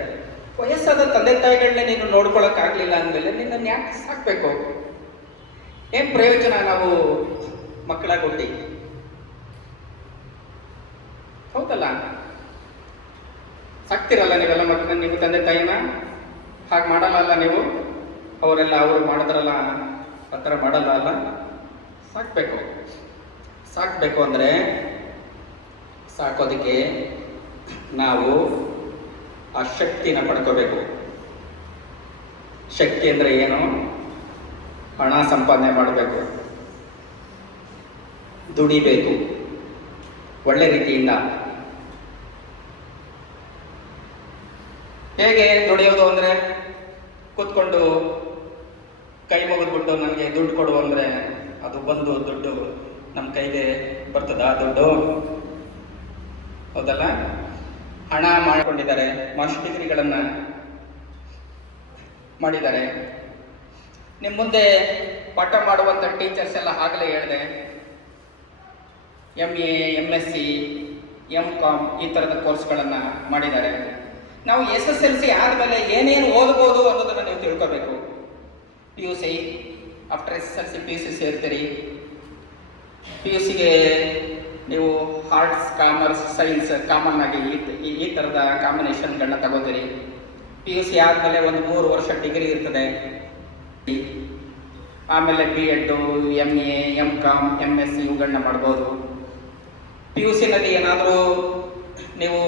ವಯಸ್ಸಾದ ತಂದೆ ತಾಯಿಗಳನ್ನೇ ನೀನು ನೋಡ್ಕೊಳಕ್ಕಾಗಲಿಲ್ಲ ಅಂದಮೇಲೆ ನಿನ್ನನ್ನು ಯಾಕೆ ಸಾಕಬೇಕು? ಏನು ಪ್ರಯೋಜನ ನಾವು ಮಕ್ಕಳಾಗಿ ಹುಟ್ಟಿ? ಹೌದಲ್ಲ? ಸಾಕ್ತಿರಲ್ಲ ನೀವೆಲ್ಲ ಮಕ್ಕಳನ್ನ, ನಿಮ್ಮ ತಂದೆ ತಾಯಿನ ಹಾಗೆ ಮಾಡಲ್ಲ ಅಲ್ಲ ನೀವು? ಅವರು ಮಾಡಿದ್ರಲ್ಲ ಆ ಥರ ಮಾಡಲ್ಲ ಅಲ್ಲ? ಸಾಕಬೇಕು ಅಂದರೆ ಸಾಕೋದಕ್ಕೆ ನಾವು ಆ ಶಕ್ತಿನ ಪಡ್ಕೋಬೇಕು. ಶಕ್ತಿ ಅಂದರೆ ಏನು? ಹಣ ಸಂಪಾದನೆ ಮಾಡಬೇಕು, ದುಡಿಬೇಕು ಒಳ್ಳೆ ರೀತಿಯಿಂದ. ಹೇಗೆ ದುಡಿಯೋದು ಅಂದರೆ, ಕೂತ್ಕೊಂಡು ಕೈ ಮುಗಿದ್ಬಿಟ್ಟು ನನಗೆ ದುಡ್ಡು ಕೊಡು ಅಂದರೆ ಅದು ಬಂದು ದುಡ್ಡು ನಮ್ಮ ಕೈಗೆ ಬರ್ತದ? ದುಡ್ಡು ಹೌದಲ್ಲ? ಹಣ ಮಾಡಿಕೊಂಡಿದ್ದಾರೆ, ಮಾಸ್ಟರ್ ಡಿಗ್ರಿಗಳನ್ನು ಮಾಡಿದ್ದಾರೆ. ನಿಮ್ಮ ಮುಂದೆ ಪಾಠ ಮಾಡುವಂಥ ಟೀಚರ್ಸ್ ಎಲ್ಲ ಆಗಲೇ ಹೇಳಿದೆ, MA, MSc, MCom ಈ ಥರದ ಕೋರ್ಸ್ಗಳನ್ನು ಮಾಡಿದ್ದಾರೆ. ನಾವು SSLC ಆದಮೇಲೆ ಏನೇನು ಓದ್ಬೋದು ಅನ್ನೋದನ್ನು ನೀವು ತಿಳ್ಕೋಬೇಕು. PUC, after SSLC PUC ಸೇರ್ತೀರಿ. PUCಗೆ ನೀವು ಆರ್ಟ್ಸ್, ಕಾಮರ್ಸ್, ಸೈನ್ಸ್ ಕಾಮನ್ ಆಗಿ ಈ ಥರದ ಕಾಂಬಿನೇಷನ್ಗಳನ್ನ ತಗೋತೀರಿ. PUC ಆದಮೇಲೆ ಒಂದು 3 ವರ್ಷ ಡಿಗ್ರಿ ಇರ್ತದೆ. ಆಮೇಲೆ B.Ed, MA, MCom, MSc ಇವುಗಳನ್ನ ಮಾಡ್ಬೋದು. PUCನಲ್ಲಿ ಏನಾದರೂ ನೀವು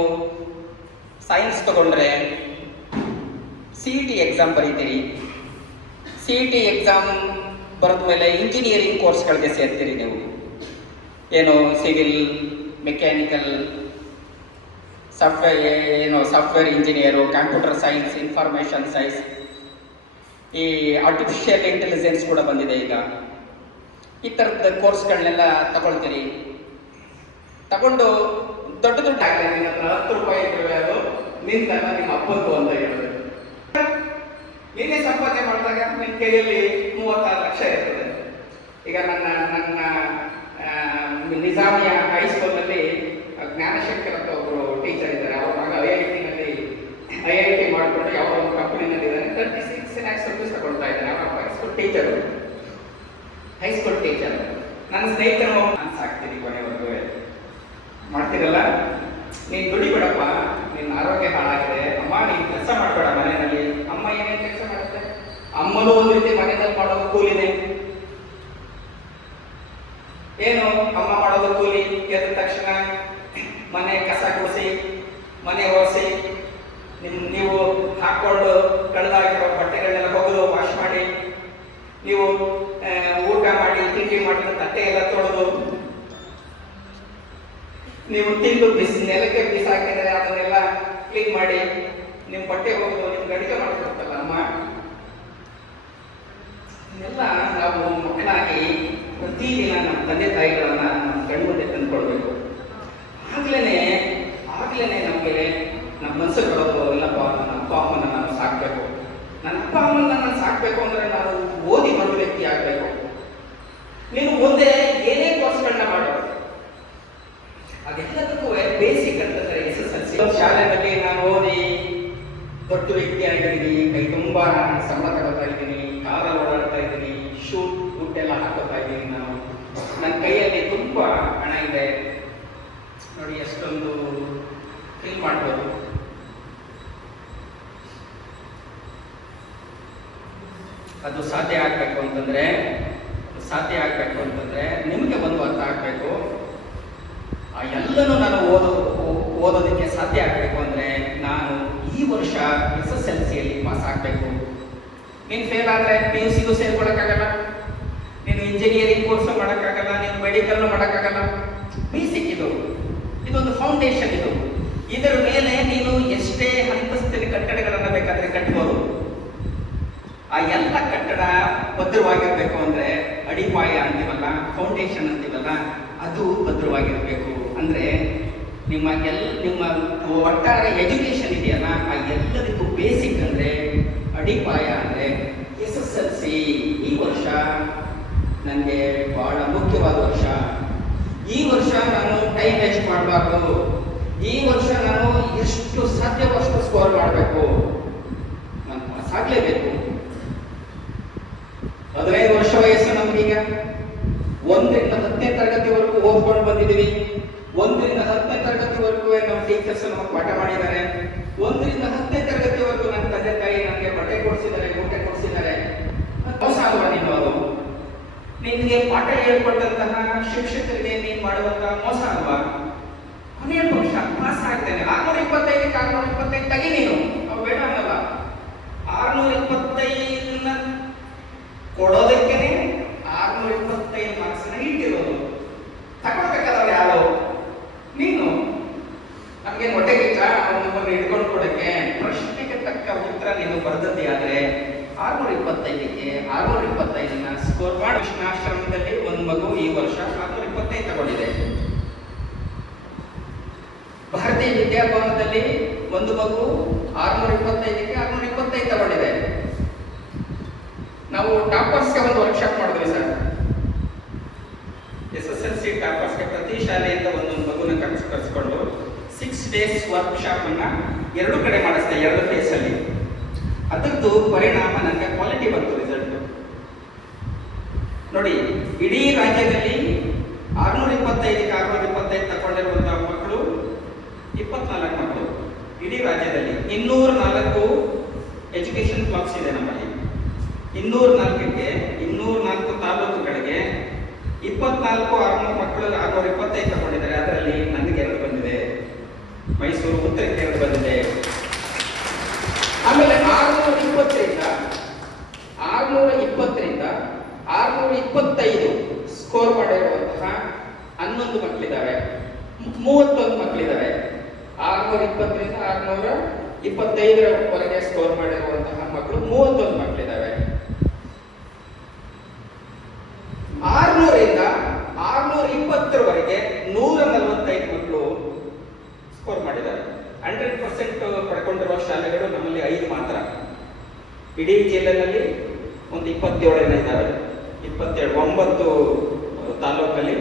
ಸೈನ್ಸ್ ತಗೊಂಡ್ರೆ CET ಎಕ್ಸಾಮ್ ಬರೀತೀರಿ. CET ಎಕ್ಸಾಮ್ ಬರೆದ ಮೇಲೆ ಇಂಜಿನಿಯರಿಂಗ್ ಕೋರ್ಸ್ಗಳಿಗೆ ಸೇರ್ತೀರಿ ನೀವು. ಏನು civil, mechanical, software engineer, computer science, information science, ಈ ಆರ್ಟಿಫಿಷಿಯಲ್ ಇಂಟೆಲಿಜೆನ್ಸ್ ಕೂಡ ಬಂದಿದೆ ಈಗ. ಈ ಥರದ ಕೋರ್ಸ್ಗಳನ್ನೆಲ್ಲ ತಗೊಳ್ತೀರಿ. ತಗೊಂಡು ದೊಡ್ಡ ಆಗಲಿ, ನಿನ್ನ ಹತ್ರ 10 ರೂಪಾಯಿ ಇದ್ರೆ ಅದು ನಿಂದಲ್ಲ, ನಿಮ್ಮ ಅಪ್ಪಂದು ಅಂತ ಹೇಳಿದ್ರೆ ಏನೇ ಸಂಪಾದನೆ ಮಾಡಿದಾಗ ನಿನ್ನ ಕೈಯಲ್ಲಿ 36 ಲಕ್ಷ ಇರ್ತದೆ. ಈಗ ನನ್ನ ನಿಜಾಮಿಯ ಹೈಸ್ಕೂಲ್ನಲ್ಲಿ ಜ್ಞಾನಶಂಕರ್ ಅಂತ ಒಬ್ಬರು ಟೀಚರ್ ಇದ್ದಾರೆ. ಅವ್ರ ಮಗ IIT ಮಾಡಿಕೊಂಡು ಯಾವ ಒಂದು ಕಂಪನಿನಲ್ಲಿ ಇದ್ದಾರೆ. 36 lakhs rupees ತಗೊಳ್ತಾ ಇದ್ದಾರೆ. ಅವರ ಹೈಸ್ಕೂಲ್ ಟೀಚರ್. ನನ್ನ ಸ್ನೇಹಿತರು ನಾನು ಸಾಕ್ತೀನಿ ಕೊನೆವರೆಗೂ ಮಾಡ್ತಿರಲ್ಲ, ನೀನು ದುಡಿಬೇಡಪ್ಪ, ನಿನ್ನ ಆರೋಗ್ಯ ಹಾಳಾಗಿದೆ, ಅಮ್ಮ ನೀನು ಕೆಲಸ ಮಾಡಬೇಡ ಮನೆಯಲ್ಲಿ. ಅಮ್ಮ ಏನೇನು ಕೆಲಸ ಮಾಡುತ್ತೆ? ಅಮ್ಮನೂ ಒಂದು ರೀತಿ ಮನೆಯಲ್ಲಿ ಮಾಡೋದು ಕೂಲಿದೆ. ಏನು ಅಮ್ಮ ಮಾಡೋದು ಕೂಲಿ? ಎದ್ದ ತಕ್ಷಣ ಮನೆ ಕಸ ಗುಡಿಸಿ, ಮನೆ ಒರೆಸಿ, ನೀವು ಹಾಕೊಂಡು ಕಳೆದಾಗಿರೋ ಬಟ್ಟೆಗಳನ್ನೆಲ್ಲ ಹೋಗಲು ವಾಶ್ ಮಾಡಿ, ನೀವು ಊಟ ಮಾಡಿ ತಿಂಡಿ ಮಾಡಿದ ತಟ್ಟೆ ಎಲ್ಲ ತೊಳೆದು, ನೀವು ತಿಂದು ನೆಲಕ್ಕೆ ಬಿಸಾಕಿದರೆ ಅದನ್ನೆಲ್ಲ ಕ್ಲೀನ್ ಮಾಡಿ, ನಿಮ್ಮ ಬಟ್ಟೆ ಹೋಗೋದು, ನಿಮ್ಗೆ ಅಡುಗೆ ಮಾಡ್ತಿರ್ತಲ್ಲ ಅಮ್ಮ. ಇದೆಲ್ಲ ನಾವು ಮಕ್ಕಳಾಗಿ ಪ್ರತಿದಿನ ನಮ್ಮ ತಂದೆ ತಾಯಿಗಳನ್ನ ನಮ್ಮ ಕಣ್ಮುಂದೆ ತಂದುಕೊಳ್ಬೇಕು. ಆಗ್ಲೇ ನಮಗೆ ನಮ್ಮ ಮನಸ್ಸು ಬರೋದು, ಇಲ್ಲಪ್ಪ ನನ್ನ ಅಪ್ಪ ಅಮ್ಮನ ನಾನು ಸಾಕಬೇಕು. ನನ್ನ ಅಪ್ಪ ಅಮ್ಮನ ನಾನು ಸಾಕಬೇಕು ಅಂದರೆ ನಾನು ಓದಿ ಒಂದು ವ್ಯಕ್ತಿ ಆಗಬೇಕು. ನೀನು ಮುಂದೆ ಏನೇ ಕೋರ್ಸ್ಗಳನ್ನ ಮಾಡೋ, ಅದೆಲ್ಲದಕ್ಕೂ ಬೇಸಿಕ್ ಅಂತಂದರೆ SSLC. ಶಾಲೆಯಲ್ಲಿ ನಾನು ಓದಿ ದೊಡ್ಡ ವ್ಯಕ್ತಿ ಆಗಿದ್ದೀನಿ, ಕೈ ತುಂಬ ಸಂಬಳ ತಗೋತಾ ಇದ್ದೀನಿ, ಕಾರಲ್ಲಿ ಓಡಾಡ್ತಾ ಇದ್ದೀನಿ, ಬೂಟ್ ಎಲ್ಲ ಹಾಕೋತಾ ಇದ್ದೀನಿ. ನನ್ನ ಕೈಯಲ್ಲಿ ತುಂಬ ಹಣ ಇದೆ ನೋಡಿ, ಎಷ್ಟೊಂದು ಫೀಲ್ ಮಾಡ್ಬೋದು. ಅದು ಸಾಧ್ಯ ಆಗಬೇಕು ಅಂತಂದರೆ ನಿಮಗೆ ಒಂದು ಅರ್ಥ ಆಗಬೇಕು. ಎಲ್ಲನೂ ನಾನು ಓದೋದಕ್ಕೆ ಸಾಧ್ಯ ಆಗಬೇಕು ಅಂದರೆ ನಾನು ಈ ವರ್ಷ SSLCಯಲ್ಲಿ ಪಾಸ್ ಆಗಬೇಕು. ನೀನು ಫೇಲ್ ಆದರೆ PUCಗೂ ಸೇರ್ಕೊಳ್ಳೋಕ್ಕಾಗಲ್ಲ, ನೀನು ಇಂಜಿನಿಯರಿಂಗ್ ಕೋರ್ಸ್ ಮಾಡೋಕ್ಕಾಗಲ್ಲ, ನೀನು ಮೆಡಿಕಲ್ನು ಮಾಡೋಕ್ಕಾಗಲ್ಲ. ಬೇಸಿಕ್ ಇದೊಂದು ಫೌಂಡೇಶನ್. ಇದರ ಮೇಲೆ ನೀನು ಎಷ್ಟೇ ಅಂತಸ್ತಿನ ಕಟ್ಟಡಗಳನ್ನು ಬೇಕಾದರೆ ಕಟ್ಬೋದು. ಆ ಎಲ್ಲ ಕಟ್ಟಡ ಭದ್ರವಾಗಿರಬೇಕು ಅಂದರೆ ಅಡಿಪಾಯ ಅಂತೀವಲ್ಲ, ಫೌಂಡೇಶನ್ ಅಂತೀವಲ್ಲ, ಅದು ಭದ್ರವಾಗಿರಬೇಕು. ಅಂದರೆ ನಿಮ್ಮ ಒಟ್ಟಾರೆ ಎಜುಕೇಷನ್ ಇದೆಯಲ್ಲ, ಆ ಎಲ್ಲದಕ್ಕೂ ಬೇಸಿಕ್ ಅಂದರೆ ಅಡಿಪಾಯ ಅಂದರೆ SSLC. ಈ ವರ್ಷ ನನಗೆ ಬಹಳ ಮುಖ್ಯವಾದ ವರ್ಷ. ಈ ವರ್ಷ ನಾನು ಟೈಮ್ ವೇಸ್ಟ್ ಮಾಡಬಾರ್ದು. ಈ ವರ್ಷ ನಾನು ಎಷ್ಟು ಸಾಧ್ಯವಷ್ಟು ಸ್ಕೋರ್ ಮಾಡಬೇಕು, ನಾನು ಪಾಸ್ ಆಗಲೇಬೇಕು. 15 ವರ್ಷ ವಯಸ್ಸು ನಮಗೀಗ. 1ರಿಂದ 10ನೇ ತರಗತಿವರೆಗೂ ಓದ್ಕೊಂಡು ಬಂದಿದ್ದೀವಿ. 1ರಿಂದ 10ನೇ ತರಗತಿವರೆಗೂ ನಮ್ಮ ಟೀಚರ್ಸ್ ನಮಗೆ ಪಾಠ ಮಾಡಿದ್ದಾರೆ. 1ರಿಂದ 10ನೇ ತರಗತಿವರೆಗೂ ನನ್ನ ತಂದೆ ತಾಯಿ ನನಗೆ ಬಟ್ಟೆ ಕೊಡಿಸಿದ್ದಾರೆ, ಊಟ ಕೊಡಿಸಿದ್ದಾರೆ. ಮೋಸ ಅಲ್ವಾ ನೀನು? ಅದು ನಿನಗೆ ಪಾಠ ಹೇಳ್ಕೊಟ್ಟಂತಹ ಶಿಕ್ಷಕರಿಗೆ ನೀನು ಮಾಡುವಂತಹ ಮೋಸ ಅಲ್ವಾ? ಕೊನೆಯ ಪಕ್ಷ ಪಾಸ್ ಆಗ್ತೇನೆ. 625ಕ್ಕೆ 625 ತೆಗಿ ನೀನು, ಅವು ಬೇಡ ಅನ್ನಲ್ಲ. 625 ಕೊಡೋದಕ್ಕೇನೆ 625 ಮಾರ್ಕ್ಸ್ ಇಟ್ಟಿರೋದು. ತಗೊಳ್ಬೇಕಾದವ್ರು ಯಾರು? ನೀನು. ನಮ್ಗೇನು ಹೊಟ್ಟೆ ಕಿಚ್ಚ ಅವನೊಬ್ಬನ್ನು ಹಿಡ್ಕೊಂಡು ಕೊಡಕ್ಕೆ? ಪ್ರಶ್ನೆಗೆ ತಕ್ಕ ಉತ್ತರ ನೀನು ಬರೆದದ್ದೇ ಆದ್ರೆ 625ಕ್ಕೆ 625 ಸ್ಕೋರ್ ಮಾಡಿ ಕೃಷ್ಣಾಶ್ರಮದಲ್ಲಿ ಒಂದು ಮಗು ಈ ವರ್ಷ 625 ತಗೊಂಡಿದೆ. ಭಾರತೀಯ ವಿದ್ಯಾಭವನದಲ್ಲಿ ಒಂದು ಮಗು 625ಕ್ಕೆ 625 ತಗೊಂಡಿದೆ. ನಾವು ಟಾಪರ್ಸ್ಗೆ ಒಂದು ವರ್ಕ್ಶಾಪ್ ಮಾಡಿದ್ವಿ ಸರ್. SSLC ಟಾಪರ್ಸ್ಗೆ ಪ್ರತಿ ಶಾಲೆಯಿಂದ ಒಂದೊಂದು ಮಗುನ ಕರೆಸ್ಕೊಂಡು 6 days ವರ್ಕ್ಶಾಪ್ ಅನ್ನ 2 ಕಡೆ ಮಾಡಿಸ್ದೆ, 2 ಫೇಸ್ ಅಲ್ಲಿ. ಅದರದ್ದು ಪರಿಣಾಮ ನನಗೆ ಕ್ವಾಲಿಟಿ ಬಂತು ರಿಸಲ್ಟ್ ನೋಡಿ. ಇಡೀ ರಾಜ್ಯದಲ್ಲಿ 625ಕ್ಕೆ 625 ತಗೊಂಡಿರುವಂತಹ ಮಕ್ಕಳು 24 ಮಕ್ಕಳು ಇಡೀ ರಾಜ್ಯದಲ್ಲಿ. 204 ಎಜುಕೇಶನ್ ಬ್ಲಾಕ್ಸ್ ಇದೆ ನಮ್ಮಲ್ಲಿ. 204ಕ್ಕೆ 204 ತಾಲೂಕುಗಳಿಗೆ 24 ಮಕ್ಕಳು 625 ತಗೊಂಡಿದ್ದಾರೆ. ಅದರಲ್ಲಿ ನನಗೆ 2 ಬಂದಿದೆ, ಮೈಸೂರು ಉತ್ತರಕ್ಕೆ 2 ಬಂದಿದೆ. ಆಮೇಲೆ 620ರಿಂದ 625 ಸ್ಕೋರ್ ಮಾಡಿರುವಂತಹ 11 ಮಕ್ಕಳಿದ್ದಾವೆ, 31 ಮಕ್ಕಳಿದ್ದಾವೆ. 620ರಿಂದ 625ವರೆಗೆ ಸ್ಕೋರ್ ಮಾಡಿರುವಂತಹ ಮಕ್ಕಳು 31 ಮಕ್ಕಳಿದ್ದಾವೆ. 600ರಿಂದ 620ರವರೆಗೆ 145 ಮಕ್ಕಳು ಸ್ಕೋರ್ ಮಾಡಿದ್ದಾರೆ. 100% ಪಡ್ಕೊಂಡಿರುವ ಶಾಲೆಗಳು ನಮ್ಮಲ್ಲಿ 5 ಮಾತ್ರ. ಇಡೀ ಜಿಲ್ಲೆಯಲ್ಲಿ ಒಂದು 27 ಇದ್ದಾವೆ. 9 ತಾಲೂಕಲ್ಲಿ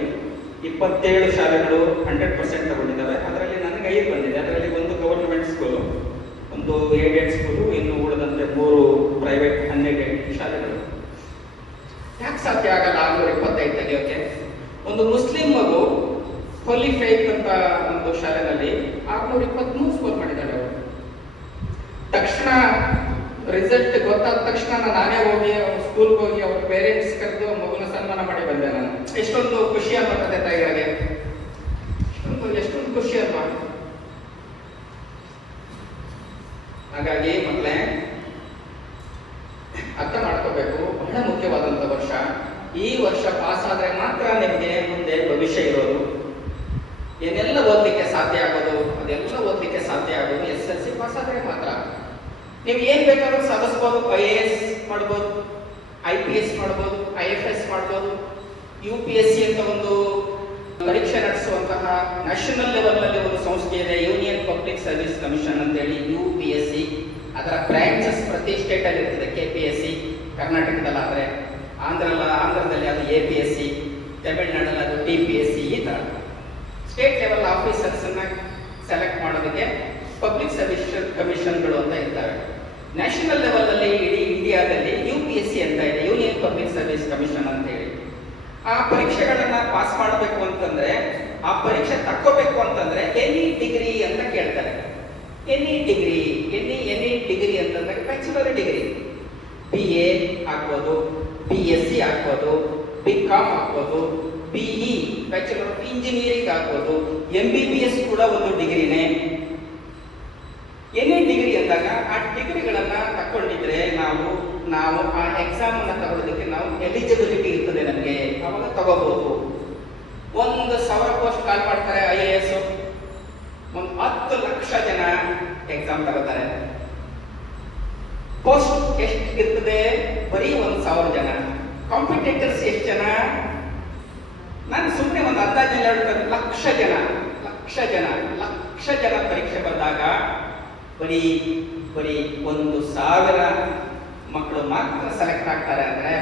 27 ಶಾಲೆಗಳು 100% ತಗೊಂಡಿದ್ದಾವೆ. ಅದರಲ್ಲಿ ನನಗೆ 5 ಬಂದಿದೆ. ಅದರಲ್ಲಿ ಒಂದು ಗವರ್ನಮೆಂಟ್ ಸ್ಕೂಲು, ಒಂದು ಏಡೆಡ್ ಸ್ಕೂಲು, ಇನ್ನು ಉಳಿದಂತೆ 3 ಪ್ರೈವೇಟ್ ಅನ್ಎಡೆಡ್ ಶಾಲೆಗಳು. ಯಾಕೆ ಸಾಧ್ಯ ಆಗಲ್ಲ 625 ತೆಗೆಯೋಕೆ? ಒಂದು ಮುಸ್ಲಿಂ ಮಗು ಹೋಲಿ ಫೇತ್ ಅಂತ ಒಂದು ಶಾಲೆನಲ್ಲಿ 623 ಸ್ಕೋರ್ ಮಾಡಿದ್ದಾಳೆ ಅವರು. ತಕ್ಷಣ ರಿಸಲ್ಟ್ ಗೊತ್ತಾದ ತಕ್ಷಣ ನಾನೇ ಹೋಗಿ ಸ್ಕೂಲ್ಗೆ ಹೋಗಿ ಅವ್ರ ಪೇರೆಂಟ್ಸ್ ಕರೆದು ಮಗುನ ಸನ್ಮಾನ ಮಾಡಿ ಬಂದೆ ನಾನು. ಎಷ್ಟೊಂದು ಖುಷಿ ಆಗ್ತದೆ ತಾಯಿಗಳಿಗೆ, ಎಷ್ಟೊಂದು ಖುಷಿ ಅಲ್ವಾ? ಹಾಗಾಗಿ ಮಕ್ಕಳೇ ಅರ್ಥ ಮಾಡ್ಕೋಬೇಕು, ಬಹಳ ಮುಖ್ಯವಾದಂಥ ವರ್ಷ. ಈ ವರ್ಷ ಪಾಸ್ ಆದ್ರೆ ಮಾತ್ರ ನಿಮಗೆ ಮುಂದೆ ಭವಿಷ್ಯ ಇರೋದು. ಏನೆಲ್ಲ ಓದಲಿಕ್ಕೆ ಸಾಧ್ಯ ಆಗೋದು ಅದೆಲ್ಲ ಓದಲಿಕ್ಕೆ ಸಾಧ್ಯ ಆಗೋದು SSLC ಪಾಸ್ ಆದ್ರೆ ಮಾತ್ರ. ನೀವು ಏನ್ ಬೇಕಾದ್ರೂ ಸಾಧಿಸ್ಬೋದು. IAS ಮಾಡ್ಬೋದು, IPS ಮಾಡ್ಬೋದು, IFS ಮಾಡ್ಬೋದು. UPSC ಅಂತ ಒಂದು ಪರೀಕ್ಷೆ ನಡೆಸುವಂತಹ ನ್ಯಾಷನಲ್ ಲೆವೆಲ್ ನಲ್ಲಿ ಒಂದು ಸಂಸ್ಥೆ ಇದೆ, ಯೂನಿಯನ್ ಪಬ್ಲಿಕ್ ಸರ್ವಿಸ್ ಕಮಿಷನ್ ಅಂತೇಳಿ, UPSC. ಅದರ ಬ್ರಾಂಚಸ್ ಪ್ರತಿ ಸ್ಟೇಟ್ ಅಲ್ಲಿ ಇರ್ತದೆ. KPSC ಕರ್ನಾಟಕದಲ್ಲಾದ್ರೆ, ಆಂಧ್ರದಲ್ಲಿ ಅದು APSC, ತಮಿಳುನಾಡಲ್ಲಿ ಅದು TPSC. ಈ ತರ ಸ್ಟೇಟ್ ಲೆವೆಲ್ ಆಫೀಸರ್ಸ್ ಅನ್ನ ಸೆಲೆಕ್ಟ್ ಮಾಡೋದಕ್ಕೆ ಪಬ್ಲಿಕ್ ಸರ್ವಿಸ್ ಕಮಿಷನ್ಗಳು ಅಂತ ಇರ್ತವೆ. ನ್ಯಾಷನಲ್ ಲೆವೆಲ್ ಅಲ್ಲಿ ಇಡೀ ಇಂಡಿಯಾದಲ್ಲಿ UPSC ಅಂತ ಇದೆ, ಯೂನಿಯನ್ ಪಬ್ಲಿಕ್ ಸರ್ವಿಸ್ ಕಮಿಷನ್ ಅಂತ ಹೇಳಿ. ಆ ಪರೀಕ್ಷೆಗಳನ್ನ ಪಾಸ್ ಮಾಡಬೇಕು ಅಂತಂದ್ರೆ, ಆ ಪರೀಕ್ಷೆ ತಕ್ಕೋಬೇಕು ಅಂತಂದ್ರೆ ಎನಿ ಡಿಗ್ರಿ ಅಂತ ಕೇಳ್ತಾರೆ. ಎನಿ ಡಿಗ್ರಿ ಅಂತಂದ್ರೆ ಬ್ಯಾಚುಲರ್ ಡಿಗ್ರಿ, BA ಆಗ್ಬೋದು, BSc ಆಗ್ಬೋದು, BCom ಆಗ್ಬೋದು, BE ಬ್ಯಾಚುಲರ್ ಆಫ್ ಇಂಜಿನಿಯರಿಂಗ್ ಆಗ್ಬೋದು, MBBS ಕೂಡ ಒಂದು ಡಿಗ್ರಿನೇ. ಎನಿ ಡಿಗ್ರಿ ಅಂದಾಗ ಆ ಡಿಗ್ರಿಗಳನ್ನ ತಕ್ಕೊಂಡಿದ್ರೆ ನಾವು ಆ ಎಕ್ಸಾಮ್ ಅನ್ನ ತಗೊಳ್ಳೋದಕ್ಕೆ ನಾವು ಎಲಿಜಿಬಿಲಿಟಿ ಇರ್ತದೆ ನಮಗೆ, ಅವಾಗ ತಗೋಬಹುದು. 1,000 ಪೋಸ್ಟ್ ಕಾಲ್ ಮಾಡ್ತಾರೆ IAS, ಒಂದು 10 ಲಕ್ಷ ಜನ ಎಕ್ಸಾಮ್ ತಗೋತಾರೆ. ಪೋಸ್ಟ್ ಎಷ್ಟು ಇರ್ತದೆ? ಬರೀ 1,000 ಜನ. ಕಾಂಪಿಟೇಟರ್ಸ್ ಎಷ್ಟು ಜನ? ನಾನು ಸುಮ್ಮನೆ ಒಂದು ಅಂದಾಜಿನಲ್ಲಿ ಹೇಳ್ತಾರೆ, ಲಕ್ಷ ಜನ ಪರೀಕ್ಷೆ ಬಂದಾಗ ಬರೀ 1,000 ಮಕ್ಕಳು ಮಾತ್ರ ಸೆಲೆಕ್ಟ್ ಆಗ್ತಾರೆ. ಅಂದ್ರೆ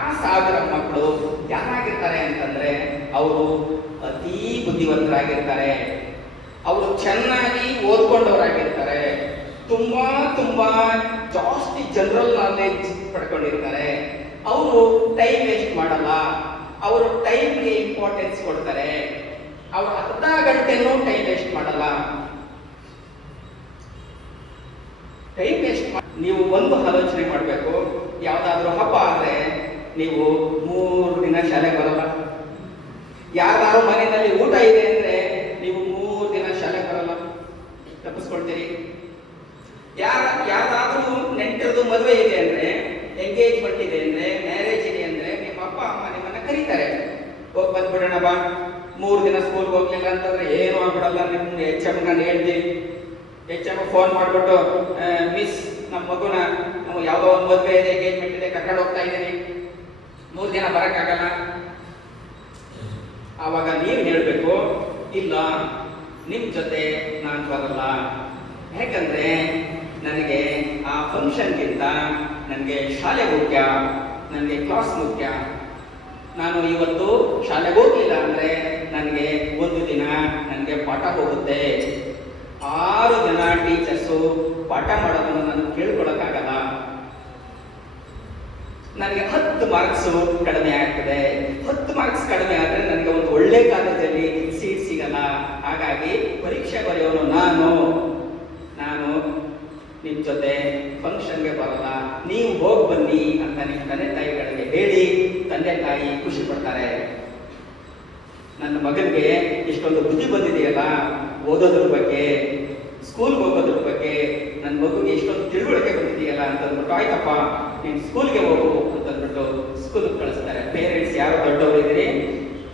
ಆ 1000 ಮಕ್ಕಳು ಯಾರಾಗಿರ್ತಾರೆ ಅಂತಂದ್ರೆ ಅವರು ಅತೀ ಬುದ್ಧಿವಂತರಾಗಿರ್ತಾರೆ, ಅವರು ಚೆನ್ನಾಗಿ ಓದ್ಕೊಂಡವರಾಗಿರ್ತಾರೆ, ತುಂಬಾ ಜಾಸ್ತಿ ಜನರಲ್ ನಾಲೆಡ್ಜ್ ಪಡ್ಕೊಂಡಿರ್ತಾರೆ. ಅವರು ಟೈಮ್ ವೇಸ್ಟ್ ಮಾಡಲ್ಲ, ಅವರು ಟೈಮ್ಗೆ ಇಂಪಾರ್ಟೆನ್ಸ್ ಕೊಡ್ತಾರೆ, ಅವರು ಅರ್ಧ ಗಂಟೆನೂ ಟೈಮ್ ವೇಸ್ಟ್ ಮಾಡಲ್ಲ. ಟೈಮ್ ವೇಸ್ಟ್ ನೀವು ಒಂದು ಆಲೋಚನೆ ಮಾಡಬೇಕು. ಯಾವ್ದಾದ್ರು ಹಬ್ಬ ಆದ್ರೆ ನೀವು 3 ದಿನ ಶಾಲೆಗೆ ಬರಲ್ಲ. ಯಾವ್ದಾದ್ರು ಮನೆಯಲ್ಲಿ ಊಟ ಇದೆ ಅಂದ್ರೆ ನೀವು 3 ದಿನ ತಪ್ಪಿಸ್ಕೊಳ್ತೀರಿ. ಯಾರಾದ್ರೂ ನೆಂಟರದು ಮದುವೆ ಇದೆ ಅಂದ್ರೆ, ಎಂಗೇಜ್ಮೆಂಟ್ ಇದೆ ಅಂದ್ರೆ, ಮ್ಯಾರೇಜ್ ಇದೆ ಅಂದ್ರೆ ನಿಮ್ಮ ಅಪ್ಪ ಅಮ್ಮ ನಿಮ್ಮನ್ನ ಕರೀತಾರೆ, ಹೋಗಿ ಬಂದ್ಬಿಡೋಣ ಬಾ. 3 ದಿನ ಸ್ಕೂಲ್ಗೆ ಹೋಗ್ಲಿಲ್ಲ ಅಂತಂದ್ರೆ ಏನು ಆಗ್ಬಿಡಲ್ಲ, ನಿಮ್ಮ HM ನಾನು ಹೇಳ್ತೀನಿ. HM ಫೋನ್ ಮಾಡ್ಬಿಟ್ಟು, ಮಿಸ್ ನಮ್ಮ ಮಗುನ ನಾವು ಯಾವುದೋ ಒಂದು ಮದುವೆ ಇದೆ, ಎಂಗೇಜ್ಮೆಂಟ್ ಇದೆ, ಕರ್ಕೊಂಡು ಹೋಗ್ತಾ ಇದ್ದೀನಿ, 3 ದಿನ ಬರೋಕ್ಕಾಗಲ್ಲ. ಆವಾಗ ನೀವು ಹೇಳ್ಬೇಕು, ಇಲ್ಲ ನಿಮ್ಮ ಜೊತೆ ನಾನು ಬರಲ್ಲ, ಯಾಕಂದ್ರೆ ನನಗೆ ಆ ಫಂಕ್ಷನ್ಗಿಂತ ನನಗೆ ಶಾಲೆ ಮುಖ್ಯ, ನನಗೆ ಕ್ಲಾಸ್ ಮುಖ್ಯ. ನಾನು ಇವತ್ತು ಶಾಲೆಗೆ ಹೋಗ್ಲಿಲ್ಲ ಅಂದ್ರೆ ನನಗೆ 1 ದಿನ ನನಗೆ ಪಾಠ ಹೋಗುತ್ತೆ. 6 ಜನ ಟೀಚರ್ಸು ಪಾಠ ಮಾಡೋದನ್ನು ನಾನು ಕೇಳ್ಕೊಳಕ್ಕಾಗಲ್ಲ. ನನಗೆ 10 ಮಾರ್ಕ್ಸು ಕಡಿಮೆ ಆಗ್ತದೆ. 10 ಮಾರ್ಕ್ಸ್ ಕಡಿಮೆ ಆದರೆ ನನಗೆ ಒಂದು ಒಳ್ಳೆ ಕಾಲೇಜಲ್ಲಿ ಸೀಟ್ ಸಿಗಲ್ಲ. ಹಾಗಾಗಿ ಪರೀಕ್ಷೆ ಬರೆಯೋನು ನಾನು ನಿಮ್ಮ ಜೊತೆ ಫಂಕ್ಷನ್ಗೆ ಬರಲ್ಲ, ನೀವು ಹೋಗಿ ಬನ್ನಿ ಅಂತ ನಿಮ್ಮ ತಂದೆ ತಾಯಿಗಳಿಗೆ ಹೇಳಿ ತಂದೆ ತಾಯಿ ಖುಷಿ ಪಡ್ತಾರೆ. ನನ್ನ ಮಗನಿಗೆ ಇಷ್ಟೊಂದು ಬುದ್ಧಿ ಬಂದಿದೆಯಲ್ಲ ಓದೋದ್ರ ಬಗ್ಗೆ, ಸ್ಕೂಲ್ಗೆ ಹೋಗೋದ್ರ ಬಗ್ಗೆ, ನನ್ನ ಮಗುಗೆ ಇಷ್ಟೊಂದು ತಿಳುವಳಿಕೆ ಬಂದಿದೆಯಲ್ಲ ಅಂತಂದ್ಬಿಟ್ಟು, ಆಯ್ತಪ್ಪ ನೀನು ಸ್ಕೂಲ್ಗೆ ಹೋಗು ಅಂತಂದ್ಬಿಟ್ಟು ಸ್ಕೂಲ್ಗೆ ಕಳಿಸ್ತಾರೆ. ಪೇರೆಂಟ್ಸ್ ಯಾರು ದೊಡ್ಡವರು ಇದ್ದೀರಿ,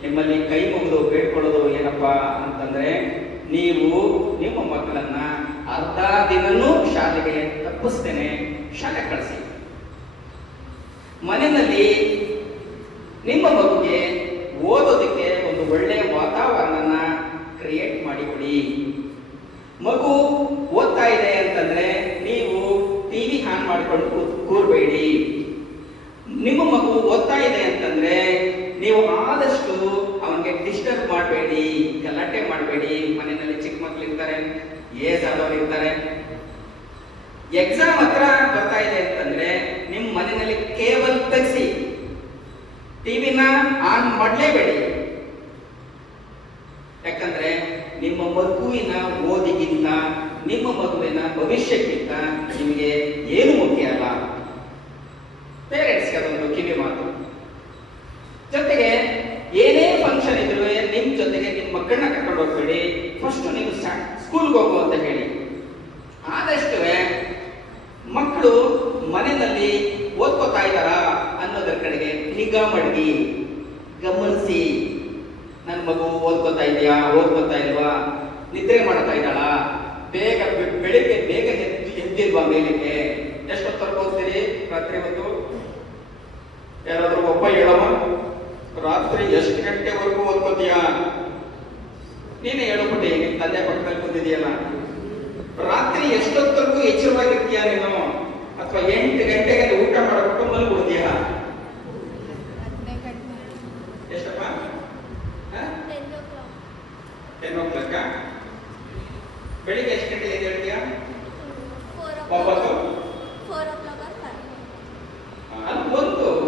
ನಿಮ್ಮಲ್ಲಿ ಕೈ ಮುಗಿದು ಬೇಡ್ಕೊಳ್ಳೋದು ಏನಪ್ಪ ಅಂತಂದ್ರೆ, ನೀವು ನಿಮ್ಮ ಮಕ್ಕಳನ್ನ ಅರ್ಧ ದಿನನೂ ಶಾಲೆಗೆ ತಪ್ಪಿಸ್ತೇನೆ ಶಾಲೆ ಕಳಿಸಿ. ಮನೆಯಲ್ಲಿ ನಿಮ್ಮ ಮಗುಗೆ ಓದೋದಕ್ಕೆ ಒಂದು ಒಳ್ಳೆಯ ವಾತಾವರಣನ ಕ್ರಿಯೇಟ್ ಮಾಡಿಕೊಡಿ. ಮಗು ಓದ್ತಾ ಇದೆ ಅಂತಂದ್ರೆ ನೀವು ಟಿವಿ ಆನ್ ಮಾಡ್ಕೊಂಡು ಕೂರ್ಬೇಡಿ. ನಿಮ್ಮ ಮಗು ಓದ್ತಾ ಇದೆ ಅಂತಂದ್ರೆ ನೀವು ಆದಷ್ಟು ಅವನಿಗೆ ಡಿಸ್ಟರ್ಬ್ ಮಾಡಬೇಡಿ, ಗಲಾಟೆ ಮಾಡಬೇಡಿ. ಮನೆಯಲ್ಲಿ ಚಿಕ್ಕ ಮಕ್ಳು ಇರ್ತಾರೆ, ಏಜ್ ಆದವ್ರು ಇರ್ತಾರೆ. ಎಕ್ಸಾಮ್ ಹತ್ರ ಬರ್ತಾ ಇದೆ ಅಂತಂದ್ರೆ ನಿಮ್ಮ ಮನೆಯಲ್ಲಿ ಕೇಬಲ್ ತೆಗೆಸಿ, ಟಿವಿನ ಆನ್ ಮಾಡಲೇಬೇಡಿ. ಯಾಕಂದ್ರೆ ನಿಮ್ಮ ಮಗುವಿನ ಓದಿಗಿಂತ, ನಿಮ್ಮ ಮಗುವಿನ ಭವಿಷ್ಯಕ್ಕಿಂತ ನಿಮಗೆ ಏನು ಮುಖ್ಯ ಅಲ್ಲ. ಪೇರೆಂಟ್ಸ್ಗೆ ಅದೊಂದು ಕಿವಿ ಮಾತು. ಜೊತೆಗೆ ಏನೇ ಫಂಕ್ಷನ್ ಇದ್ರು ನಿಮ್ಮ ಜೊತೆಗೆ ನಿಮ್ಮ ಮಕ್ಕಳನ್ನ ಕರ್ಕೊಂಡು ಹೋಗ್ಬೇಡಿ. ಫಸ್ಟ್ ನೀವು ಸ್ಕೂಲ್ಗೆ ಹೋಗು ಅಂತ ಹೇಳಿ. ಆದಷ್ಟು ಮಕ್ಕಳು ಮನೆಯಲ್ಲಿ ಓದ್ಕೋತಾ ಇದ್ದಾರಾ ಅನ್ನೋದ್ರ ಕಡೆಗೆ ನಿಗಾ ಮಾಡಿ ಗಮನಿಸಿ. ನನ್ನ ಮಗು ಓದ್ಕೋತಾ ಇದೆಯಾ, ಓದ್ಕೋತಾ ಇಲ್ವಾ, ನಿದ್ರೆ ಮಾಡ್ತಾ ಇದ್ದಾಳ, ಬೆಳಿಗ್ಗೆ ಬೇಗ ಎದ್ದಿಲ್ವಾ, ಮೇಲಿಗೆ ಎಷ್ಟೊತ್ತವರೆಗೂ ಓದ್ತೀರಿ ರಾತ್ರಿ ಹೊತ್ತು? ಯಾರಾದ್ರೂ ಒಬ್ಬ ಹೇಳವ, ರಾತ್ರಿ ಎಷ್ಟು ಗಂಟೆವರೆಗೂ ಓದ್ಕೋತೀಯಾ? ನೀನೇ ಹೇಳಬಿಟ್ಟಿ, ನಿನ್ ತಂದೆ ಪಕ್ಕದಲ್ಲಿ ಕೂತಿದೆಯಲ್ಲ, ರಾತ್ರಿ ಎಷ್ಟೊತ್ತವರೆಗೂ ಎಚ್ಚರವಾಗಿರ್ತೀಯ ನೀನು? ಅಥವಾ 8 ಗಂಟೆಗೆ ಊಟ ಮಾಡಿಬಿಟ್ಟು ಮಲಗಿಬಿಡ್ತೀಯ? ಎಷ್ಟಪ್ಪ? 10 o'clock. ಬೆಳಿಗ್ಗೆ ಎಷ್ಟು ಗಂಟೆಗೆ ಹೇಳ್ತೀಯ?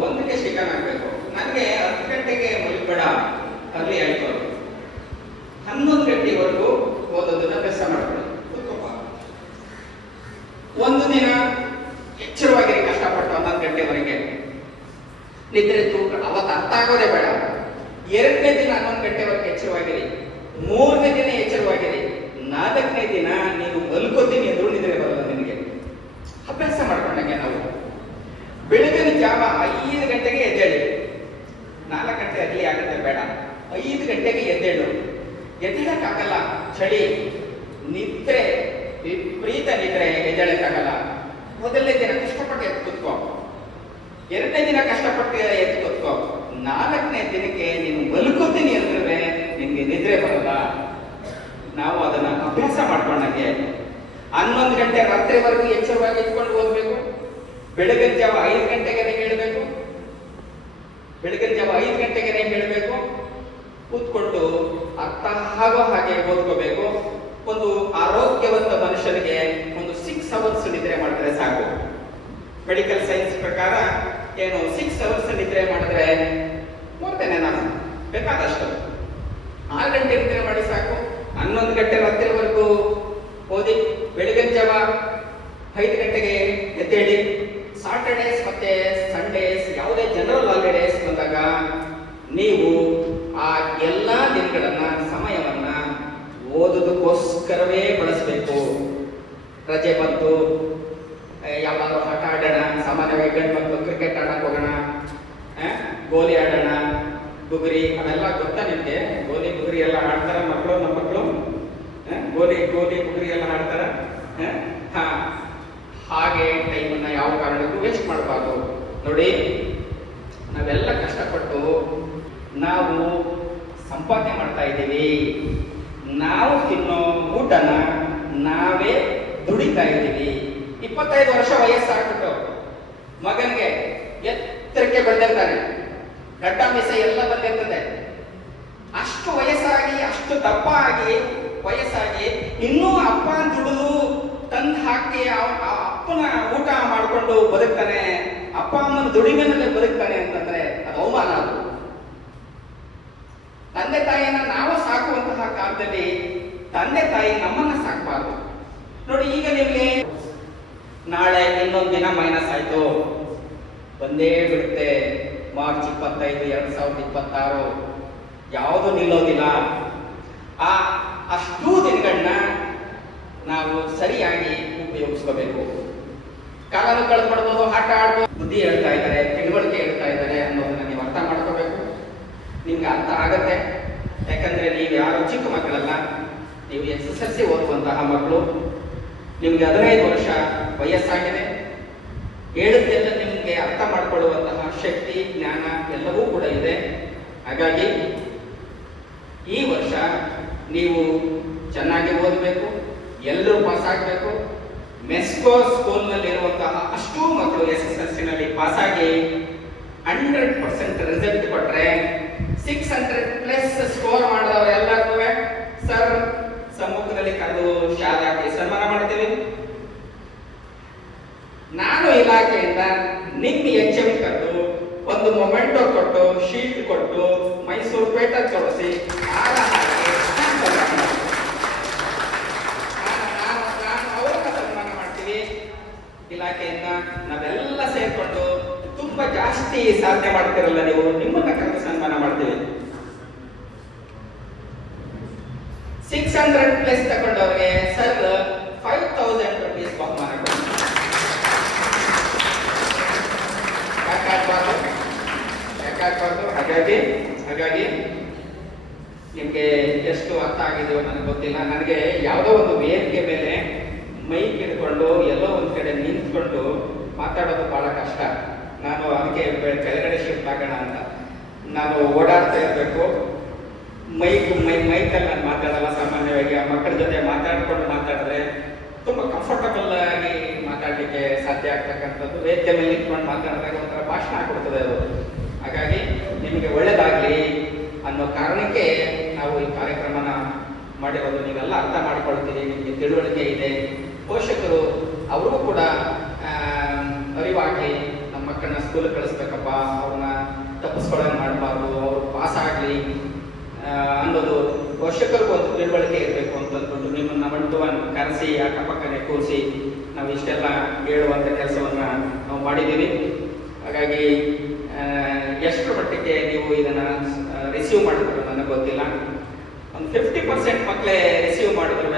1ಕ್ಕೆ ಶಿಕಾನ್ ಆಗ್ಬೇಕು. ನನಗೆ 10 ಗಂಟೆಗೆ ಮಲಗಬೇಡ, ಅಲ್ಲಿ ಆಯ್ತು. 11 ಗಂಟೆವರೆಗೂ ಓದೋದನ್ನ ಅಭ್ಯಾಸ ಮಾಡ್ಬೇಡಿ. ಒಂದು ದಿನ ಎಚ್ಚರವಾಗಿರಿ, ಕಷ್ಟಪಟ್ಟು 11 ಗಂಟೆವರೆಗೆ ನಿದ್ರೆ ತೂಕ ಅವತ್ತು ಅರ್ಥ ಆಗೋದೇ ಬೇಡ. 2ನೇ ದಿನ 11 ಗಂಟೆವರೆಗೆ ಎಚ್ಚರವಾಗಿರಿ. 3ನೇ ದಿನ ಎಚ್ಚರವಾಗಿರಿ. 4ನೇ ದಿನ ನೀನು ಮಲ್ಕೋತೀನಿ ಅಂದ್ರೂ ನಿದ್ರೆ ಬರಲ್ಲ ನಿನಗೆ. ಅಭ್ಯಾಸ ಮಾಡ್ಕೊಂಡಂಗೆ ನಾವು ಬೆಳಗಿನ ಜಾವ 5 ಗಂಟೆಗೆ ಎದ್ದೇಳಿ. 4 ಗಂಟೆ ಅರ್ಲಿ ಆಗುತ್ತೆ ಬೇಡ, 5 ಗಂಟೆಗೆ ಎದ್ದೇಳು. ಎದ್ದೇಳಕ್ಕಾಗಲ್ಲ, ಚಳಿ, ನಿದ್ರೆ, ವಿಪರೀತ ನಿದ್ರೆ, ಎದ್ದೇಳಕ್ಕಾಗಲ್ಲ. ಮೊದಲನೇ ದಿನ ಕಷ್ಟಪಟ್ಟು ಎದ್ದು ಕೂತ್ಕೋ, 2ನೇ ದಿನ ಕಷ್ಟಪಟ್ಟು ಎದ್ದು ಕೂತ್ಕೋ. 4ನೇ ದಿನಕ್ಕೆ ನೀನು ಮಲ್ಕೋತೀನಿ ಅಂದ್ರೆ ನಿನ್ಗೆ ನಿದ್ರೆ ಬರಲ್ಲ. ನಾವು ಅದನ್ನ ಅಭ್ಯಾಸ ಮಾಡ್ಕೊಂಡಂಗೆ 11 ಗಂಟೆ ರಾತ್ರಿವರೆಗೂ ಎಚ್ಚರವಾಗಿ ಇಟ್ಕೊಂಡು ಓದ್ಬೇಕು. ಬೆಳಗಿನ ಜಾವ 5 ಗಂಟೆಗೆ ಹೇಳಬೇಕು. ಬೆಳಗಿನ ಜಾವ 5 ಗಂಟೆಗೆ ಹೇಳಬೇಕು. ಕೂತ್ಕೊಂಡು ಅರ್ಥ ಆಗೋ ಹಾಗೆ ಓದ್ಕೋಬೇಕು. ಒಂದು ಆರೋಗ್ಯವಂತ ಮನುಷ್ಯನಿಗೆ ಒಂದು 6 ಅವರ್ಸ್ ನಿದ್ರೆ ಮಾಡಿದ್ರೆ ಸಾಕು. ಮೆಡಿಕಲ್ ಸೈನ್ಸ್ ಪ್ರಕಾರ ಏನು 6 ಅವರ್ಸ್ ನಿದ್ರೆ ಮಾಡಿದ್ರೆ ನೋಡ್ತೇನೆ ನಾನು, ಬೇಕಾದಷ್ಟು 6 ಗಂಟೆ ನಿದ್ರೆ ಮಾಡಿ ಸಾಕು. 11 ಗಂಟೆ ರಾತ್ರಿವರೆಗೂ ಓದಿ ಬೆಳಗಿನ ಜಾವ 5 ಗಂಟೆಗೆ ಎದ್ದೇಳಿ. ಸಾಟರ್ಡೇಸ್ ಮತ್ತೆ ಸಂಡೇಸ್ ಯಾವುದೇ ಜನರಲ್ ಹಾಲಿಡೇಸ್ ಬಂದಾಗ ನೀವು ಆ ಎಲ್ಲ ದಿನಗಳನ್ನ ಸಮಯವನ್ನ ಓದೋದಕ್ಕೋಸ್ಕರವೇ ಬಳಸಬೇಕು. ರಜೆ ಬಂತು, ಯಾವಾದರೂ ಆಟ ಆಡೋಣ, ಸಾಮಾನ್ಯವಾಗಿ ಗಂಡು ಮಕ್ಕಳು ಕ್ರಿಕೆಟ್ ಆಡಕ್ಕೆ ಹೋಗೋಣ, ಗೋಲಿ ಆಡೋಣ, ಬುಗುರಿ ಅವೆಲ್ಲ ಗೊತ್ತಾ ನಿಮಗೆ? ಗೋಲಿ ಬುಗುರಿ ಎಲ್ಲ ಆಡ್ತಾರ ಮಕ್ಕಳು, ನಮ್ಮ ಮಕ್ಕಳು ಗೋಲಿ ಬುಗುರಿ ಎಲ್ಲ ಆಡ್ತಾರ. ಹಾಗೆ ಟೈಮನ್ನು ಯಾವ ಕಾರಣಕ್ಕೂ ವೇಸ್ಟ್ ಮಾಡಬಾರ್ದು. ನೋಡಿ, ನಾವೆಲ್ಲ ಕಷ್ಟಪಟ್ಟು ನಾವು ಸಂಪಾದನೆ ಮಾಡ್ತಾ ಇದ್ದೀವಿ. ನಾವು ತಿನ್ನೋ ಊಟನ ನಾವೇ ದುಡಿತಾ ಇದ್ದೀವಿ. 25 ವರ್ಷ ವಯಸ್ಸಾಗ್ಬಿಟ್ಟು ಮಗನಿಗೆ ಎತ್ತರಕ್ಕೆ ಬೆಳೆದಿರ್ತಾನೆ, ಗಡ್ಡ ಮೀಸೆ ಎಲ್ಲ ಬಂದಿರ್ತದೆ. ಅಷ್ಟು ವಯಸ್ಸಾಗಿ, ಅಷ್ಟು ದಪ್ಪ ಆಗಿ ವಯಸ್ಸಾಗಿ ಇನ್ನೂ ಅಪ್ಪ ದುಡಿದು ತಂದು ಹಾಕಿ ಅಪ್ಪನ ಊಟ ಮಾಡಿಕೊಂಡು ಬದುಕ್ತಾನೆ, ಅಪ್ಪ ಅಮ್ಮನ ದುಡಿಮೆನಲ್ಲಿ ಬದುಕ್ತಾನೆ ಅಂತಂದ್ರೆ ಅದು ಅವಮಾನ. ಅದು ತಂದೆ ತಾಯಿಯನ್ನ ನಾವು ಸಾಕುವಂತಹ ಕಾಲದಲ್ಲಿ ತಂದೆ ತಾಯಿ ನಮ್ಮನ್ನ ಸಾಕಬಾರ್ದು. ನೋಡಿ, ಈಗ ನಿಮಗೆ ನಾಳೆ ಇನ್ನೊಂದು ದಿನ ಮೈನಸ್ ಆಯ್ತು, ಬಂದೇ ಬಿಡುತ್ತೆ. ಮಾರ್ಚ್ 25, 2026 ಯಾವುದು ನಿಲ್ಲೋದಿಲ್ಲ. ಅಷ್ಟೂ ದಿನಗಳನ್ನ ನಾವು ಸರಿಯಾಗಿ ಉಪಯೋಗಿಸ್ಕೋಬೇಕು. ಕಾಲನ್ನು ಕಳೆದ್ಬಿಡ್ಬೋದು, ಆಟ ಆಡ್ಬೋದು, ಬುದ್ಧಿ ಹೇಳ್ತಾ ಇದ್ದಾರೆ, ತಿಳುವಳಿಕೆ ಹೇಳ್ತಾ ಇದ್ದಾರೆ ಅನ್ನೋದನ್ನ ನೀವು ಅರ್ಥ ಮಾಡ್ಕೋಬೇಕು. ನಿಮ್ಗೆ ಅರ್ಥ ಆಗತ್ತೆ, ಯಾಕಂದ್ರೆ ನೀವು ಯಾರು ಚಿಕ್ಕ ಮಕ್ಕಳಲ್ಲ, ನೀವು SSLC ಓದುವಂತಹ ಮಕ್ಕಳು. ನಿಮ್ಗೆ 15 ವರ್ಷ ವಯಸ್ಸಾಗಿದೆ. ಹೇಳುತ್ತೆಲ್ಲ ನಿಮಗೆ ಅರ್ಥ ಮಾಡಿಕೊಳ್ಳುವಂತಹ ಶಕ್ತಿ, ಜ್ಞಾನ ಎಲ್ಲವೂ ಕೂಡ ಇದೆ. ಹಾಗಾಗಿ ಈ ವರ್ಷ ನೀವು ಚೆನ್ನಾಗಿ ಓದಬೇಕು, ಎಲ್ಲರೂ ಪಾಸ್ ಆಗಬೇಕು. ಮೆಸ್ಕೋ ಸ್ಕೂಲ್ನಲ್ಲಿರುವಂತಹ ಅಷ್ಟೂ ಮಕ್ಕಳು SSLCನಲ್ಲಿ ಪಾಸ್ ಆಗಿ 100% ರಿಸಲ್ಟ್ ಕೊಟ್ಟರೆ 600+ ಸ್ಕೋರ್ ಮಾಡಿದವರೆಲ್ಲರಿಗೂ ಸರ್ ಸಮ್ಮುಖದಲ್ಲಿ ಕರೆದು ಶಾಲಾಗಿ ಸನ್ಮಾನ ಮಾಡ್ತೀವಿ. ನಾನು ಇಲಾಖೆಯಿಂದ ನಿಮ್ಮ HM ಕರೆದು ಒಂದು ಮೊಮೆಂಟೋ ಕೊಟ್ಟು, ಶೀಟ್ ಕೊಟ್ಟು, ಮೈಸೂರು ಪೇಟ ತೋರಿಸಿ ಅವ್ರನ್ನ ಸನ್ಮಾನ ಮಾಡ್ತೀವಿ. ಇಲಾಖೆಯಿಂದ ನಾವೆಲ್ಲ ಸೇರ್ಕೊಂಡು ತುಂಬಾ ಜಾಸ್ತಿ ಸಾಧನೆ ಮಾಡ್ತಿರಲ್ಲ ನೀವು, ನಿಮ್ಮನ್ನ ಕರೆದು ಸನ್ಮಾನ ಮಾಡ್ತೀವಿ. 600+ ತಗೊಂಡವ್ರಿಗೆ ಸರ್ 5000 ರೂಪೀಸ್ ಬಹುಮಾನ ಯಾಕಾಗ್ಬಾರ್ದು. ಹಾಗಾಗಿ ನಿಮ್ಗೆ ಎಷ್ಟು ಅರ್ಥ ಆಗಿದೆಯೋ ನನಗೆ ಗೊತ್ತಿಲ್ಲ. ನನಗೆ ಯಾವುದೋ ಒಂದು ವೇದಿಕೆ ಮೇಲೆ ಮೈಕ್ ಹಿಡ್ಕೊಂಡು ಎಲ್ಲೋ ಒಂದು ಕಡೆ ನಿಂತ್ಕೊಂಡು ಮಾತಾಡೋದು ಬಹಳ ಕಷ್ಟ. ನಾನು ಅದಕ್ಕೆ ಕೆಳಗಡೆ ಶಿಫ್ಟ್ ಆಗೋಣ ಅಂತ ನಾನು ಓಡಾಡ್ತಾ ಇರಬೇಕು. ಮೈಕಲ್ಲಿ ನಾನು ಮಾತಾಡಲ್ಲ. ಸಾಮಾನ್ಯವಾಗಿ ಆ ಮಕ್ಕಳ ಜೊತೆ ಮಾತಾಡಿದ್ರೆ ತುಂಬ ಕಂಫರ್ಟಬಲ್ ಆಗಿ ಮಾತಾಡಲಿಕ್ಕೆ ಸಾಧ್ಯ ಆಗ್ತಕ್ಕಂಥದ್ದು. ವೇದಿಕೆ ಮೇಲೆ ನಿಂತ್ಕೊಂಡು ಮಾತಾಡಿದಾಗ ಒಂಥರ ಭಾಷಣ ಆಗ್ಬಿಡ್ತದೆ ಅದು. ಹಾಗಾಗಿ ನಿಮಗೆ ಒಳ್ಳೆಯದಾಗಲಿ ಅನ್ನೋ ಕಾರಣಕ್ಕೆ ನಾವು ಈ ಕಾರ್ಯಕ್ರಮನ ಮಾಡಿರೋದು. ನೀವೆಲ್ಲ ಅರ್ಥ ಮಾಡ್ಕೊಳ್ತೀರಿ, ನಿಮಗೆ ತಿಳುವಳಿಕೆ ಇದೆ. ಪೋಷಕರು ಅವ್ರಿಗೂ ಕೂಡ ಅರಿವಾಗಲಿ, ನಮ್ಮ ಮಕ್ಕಳನ್ನ ಸ್ಕೂಲಿಗೆ ಕಳಿಸ್ಬೇಕಪ್ಪ, ಅವ್ರನ್ನ ತಪ್ಪಿಸ್ಕೊಳ್ಳೋಂಗೆ ಮಾಡಬಾರ್ದು, ಅವ್ರು ಪಾಸ್ ಆಗಲಿ ಅನ್ನೋದು ಪೋಷಕರಿಗೂ ಒಂದು ತಿಳುವಳಿಕೆ ಇರಬೇಕು ಅಂತ ಅಂದ್ಕೊಂಡು ನಿಮ್ಮನ್ನ ಕರೆಸಿ ಅಕ್ಕಪಕ್ಕನೆ ಕೂರಿಸಿ ನಾವು ಇಷ್ಟೆಲ್ಲ ಹೇಳುವಂಥ ಕೆಲಸವನ್ನು ನಾವು ಮಾಡಿದ್ದೀವಿ. ಹಾಗಾಗಿ ಎಷ್ಟು ಮಟ್ಟಿಗೆ ನೀವು ಇದನ್ನು ರಿಸೀವ್ ಮಾಡಿದ್ರು ನನಗೆ ಗೊತ್ತಿಲ್ಲ. ಒಂದು 50% ಮಕ್ಕಳೇ ರಿಸೀವ್ ಮಾಡಿದ್ರು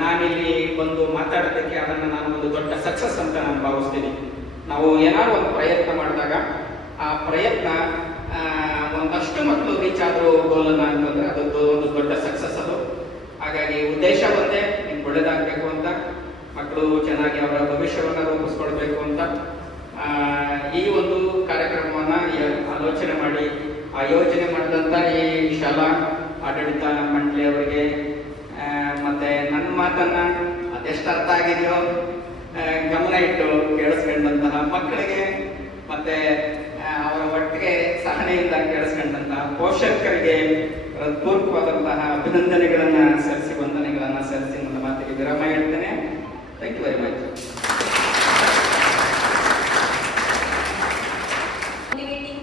ನಾನಿಲ್ಲಿ ಬಂದು ಮಾತಾಡೋದಕ್ಕೆ ಅದನ್ನು ನಾನು ಒಂದು ದೊಡ್ಡ ಸಕ್ಸಸ್ ಅಂತ ನಾನು ಭಾವಿಸ್ತೀನಿ. ನಾವು ಏನಾದ್ರು ಒಂದು ಪ್ರಯತ್ನ ಮಾಡಿದಾಗ ಆ ಪ್ರಯತ್ನ ಒಂದಷ್ಟು ಮಕ್ಕಳು ರೀಚ್ ಆದರೂ ಗೋಲನ್ನು ಅಂತಂದರೆ ಅದೊಂದು ಒಂದು ದೊಡ್ಡ ಸಕ್ಸಸ್ ಅದು. ಹಾಗಾಗಿ ಉದ್ದೇಶ ಒಂದೇ, ನಿಮ್ಗೆ ಒಳ್ಳೇದಾಗಬೇಕು ಅಂತ, ಮಕ್ಕಳು ಚೆನ್ನಾಗಿ ಅವರ ಭವಿಷ್ಯವನ್ನು ರೂಪಿಸ್ಕೊಳ್ಬೇಕು ಅಂತ ಈ ಒಂದು ಕಾರ್ಯಕ್ರಮವನ್ನು ಆಲೋಚನೆ ಮಾಡಿ ಆಯೋಜನೆ ಮಾಡಿದಂಥ ಈ ಶಾಲಾ ಆಡಳಿತ ಮಂಡಳಿಯವರಿಗೆ ಮತ್ತು ನನ್ನ ಮಾತನ್ನು ಅದೆಷ್ಟು ಅರ್ಥ ಆಗಿದೆಯೋ ಗಮನ ಇಟ್ಟು ಕೇಳಿಸ್ಕೊಂಡಂತಹ ಮಕ್ಕಳಿಗೆ ಮತ್ತು ಅವರ ಒಟ್ಟಿಗೆ ಸಹನೆಯಿಂದ ಕೇಳಿಸ್ಕೊಂಡಂತಹ ಪೋಷಕರಿಗೆ ಹೃತ್ಪೂರ್ವಕವಾದಂತಹ ಅಭಿನಂದನೆಗಳನ್ನು ಸಲ್ಲಿಸಿ ವಂದನೆಗಳನ್ನು ಸಲ್ಲಿಸಿ ನನ್ನ ಮಾತಿಗೆ ವಿರಾಮ ಹೇಳ್ತೇನೆ. Thank you very much.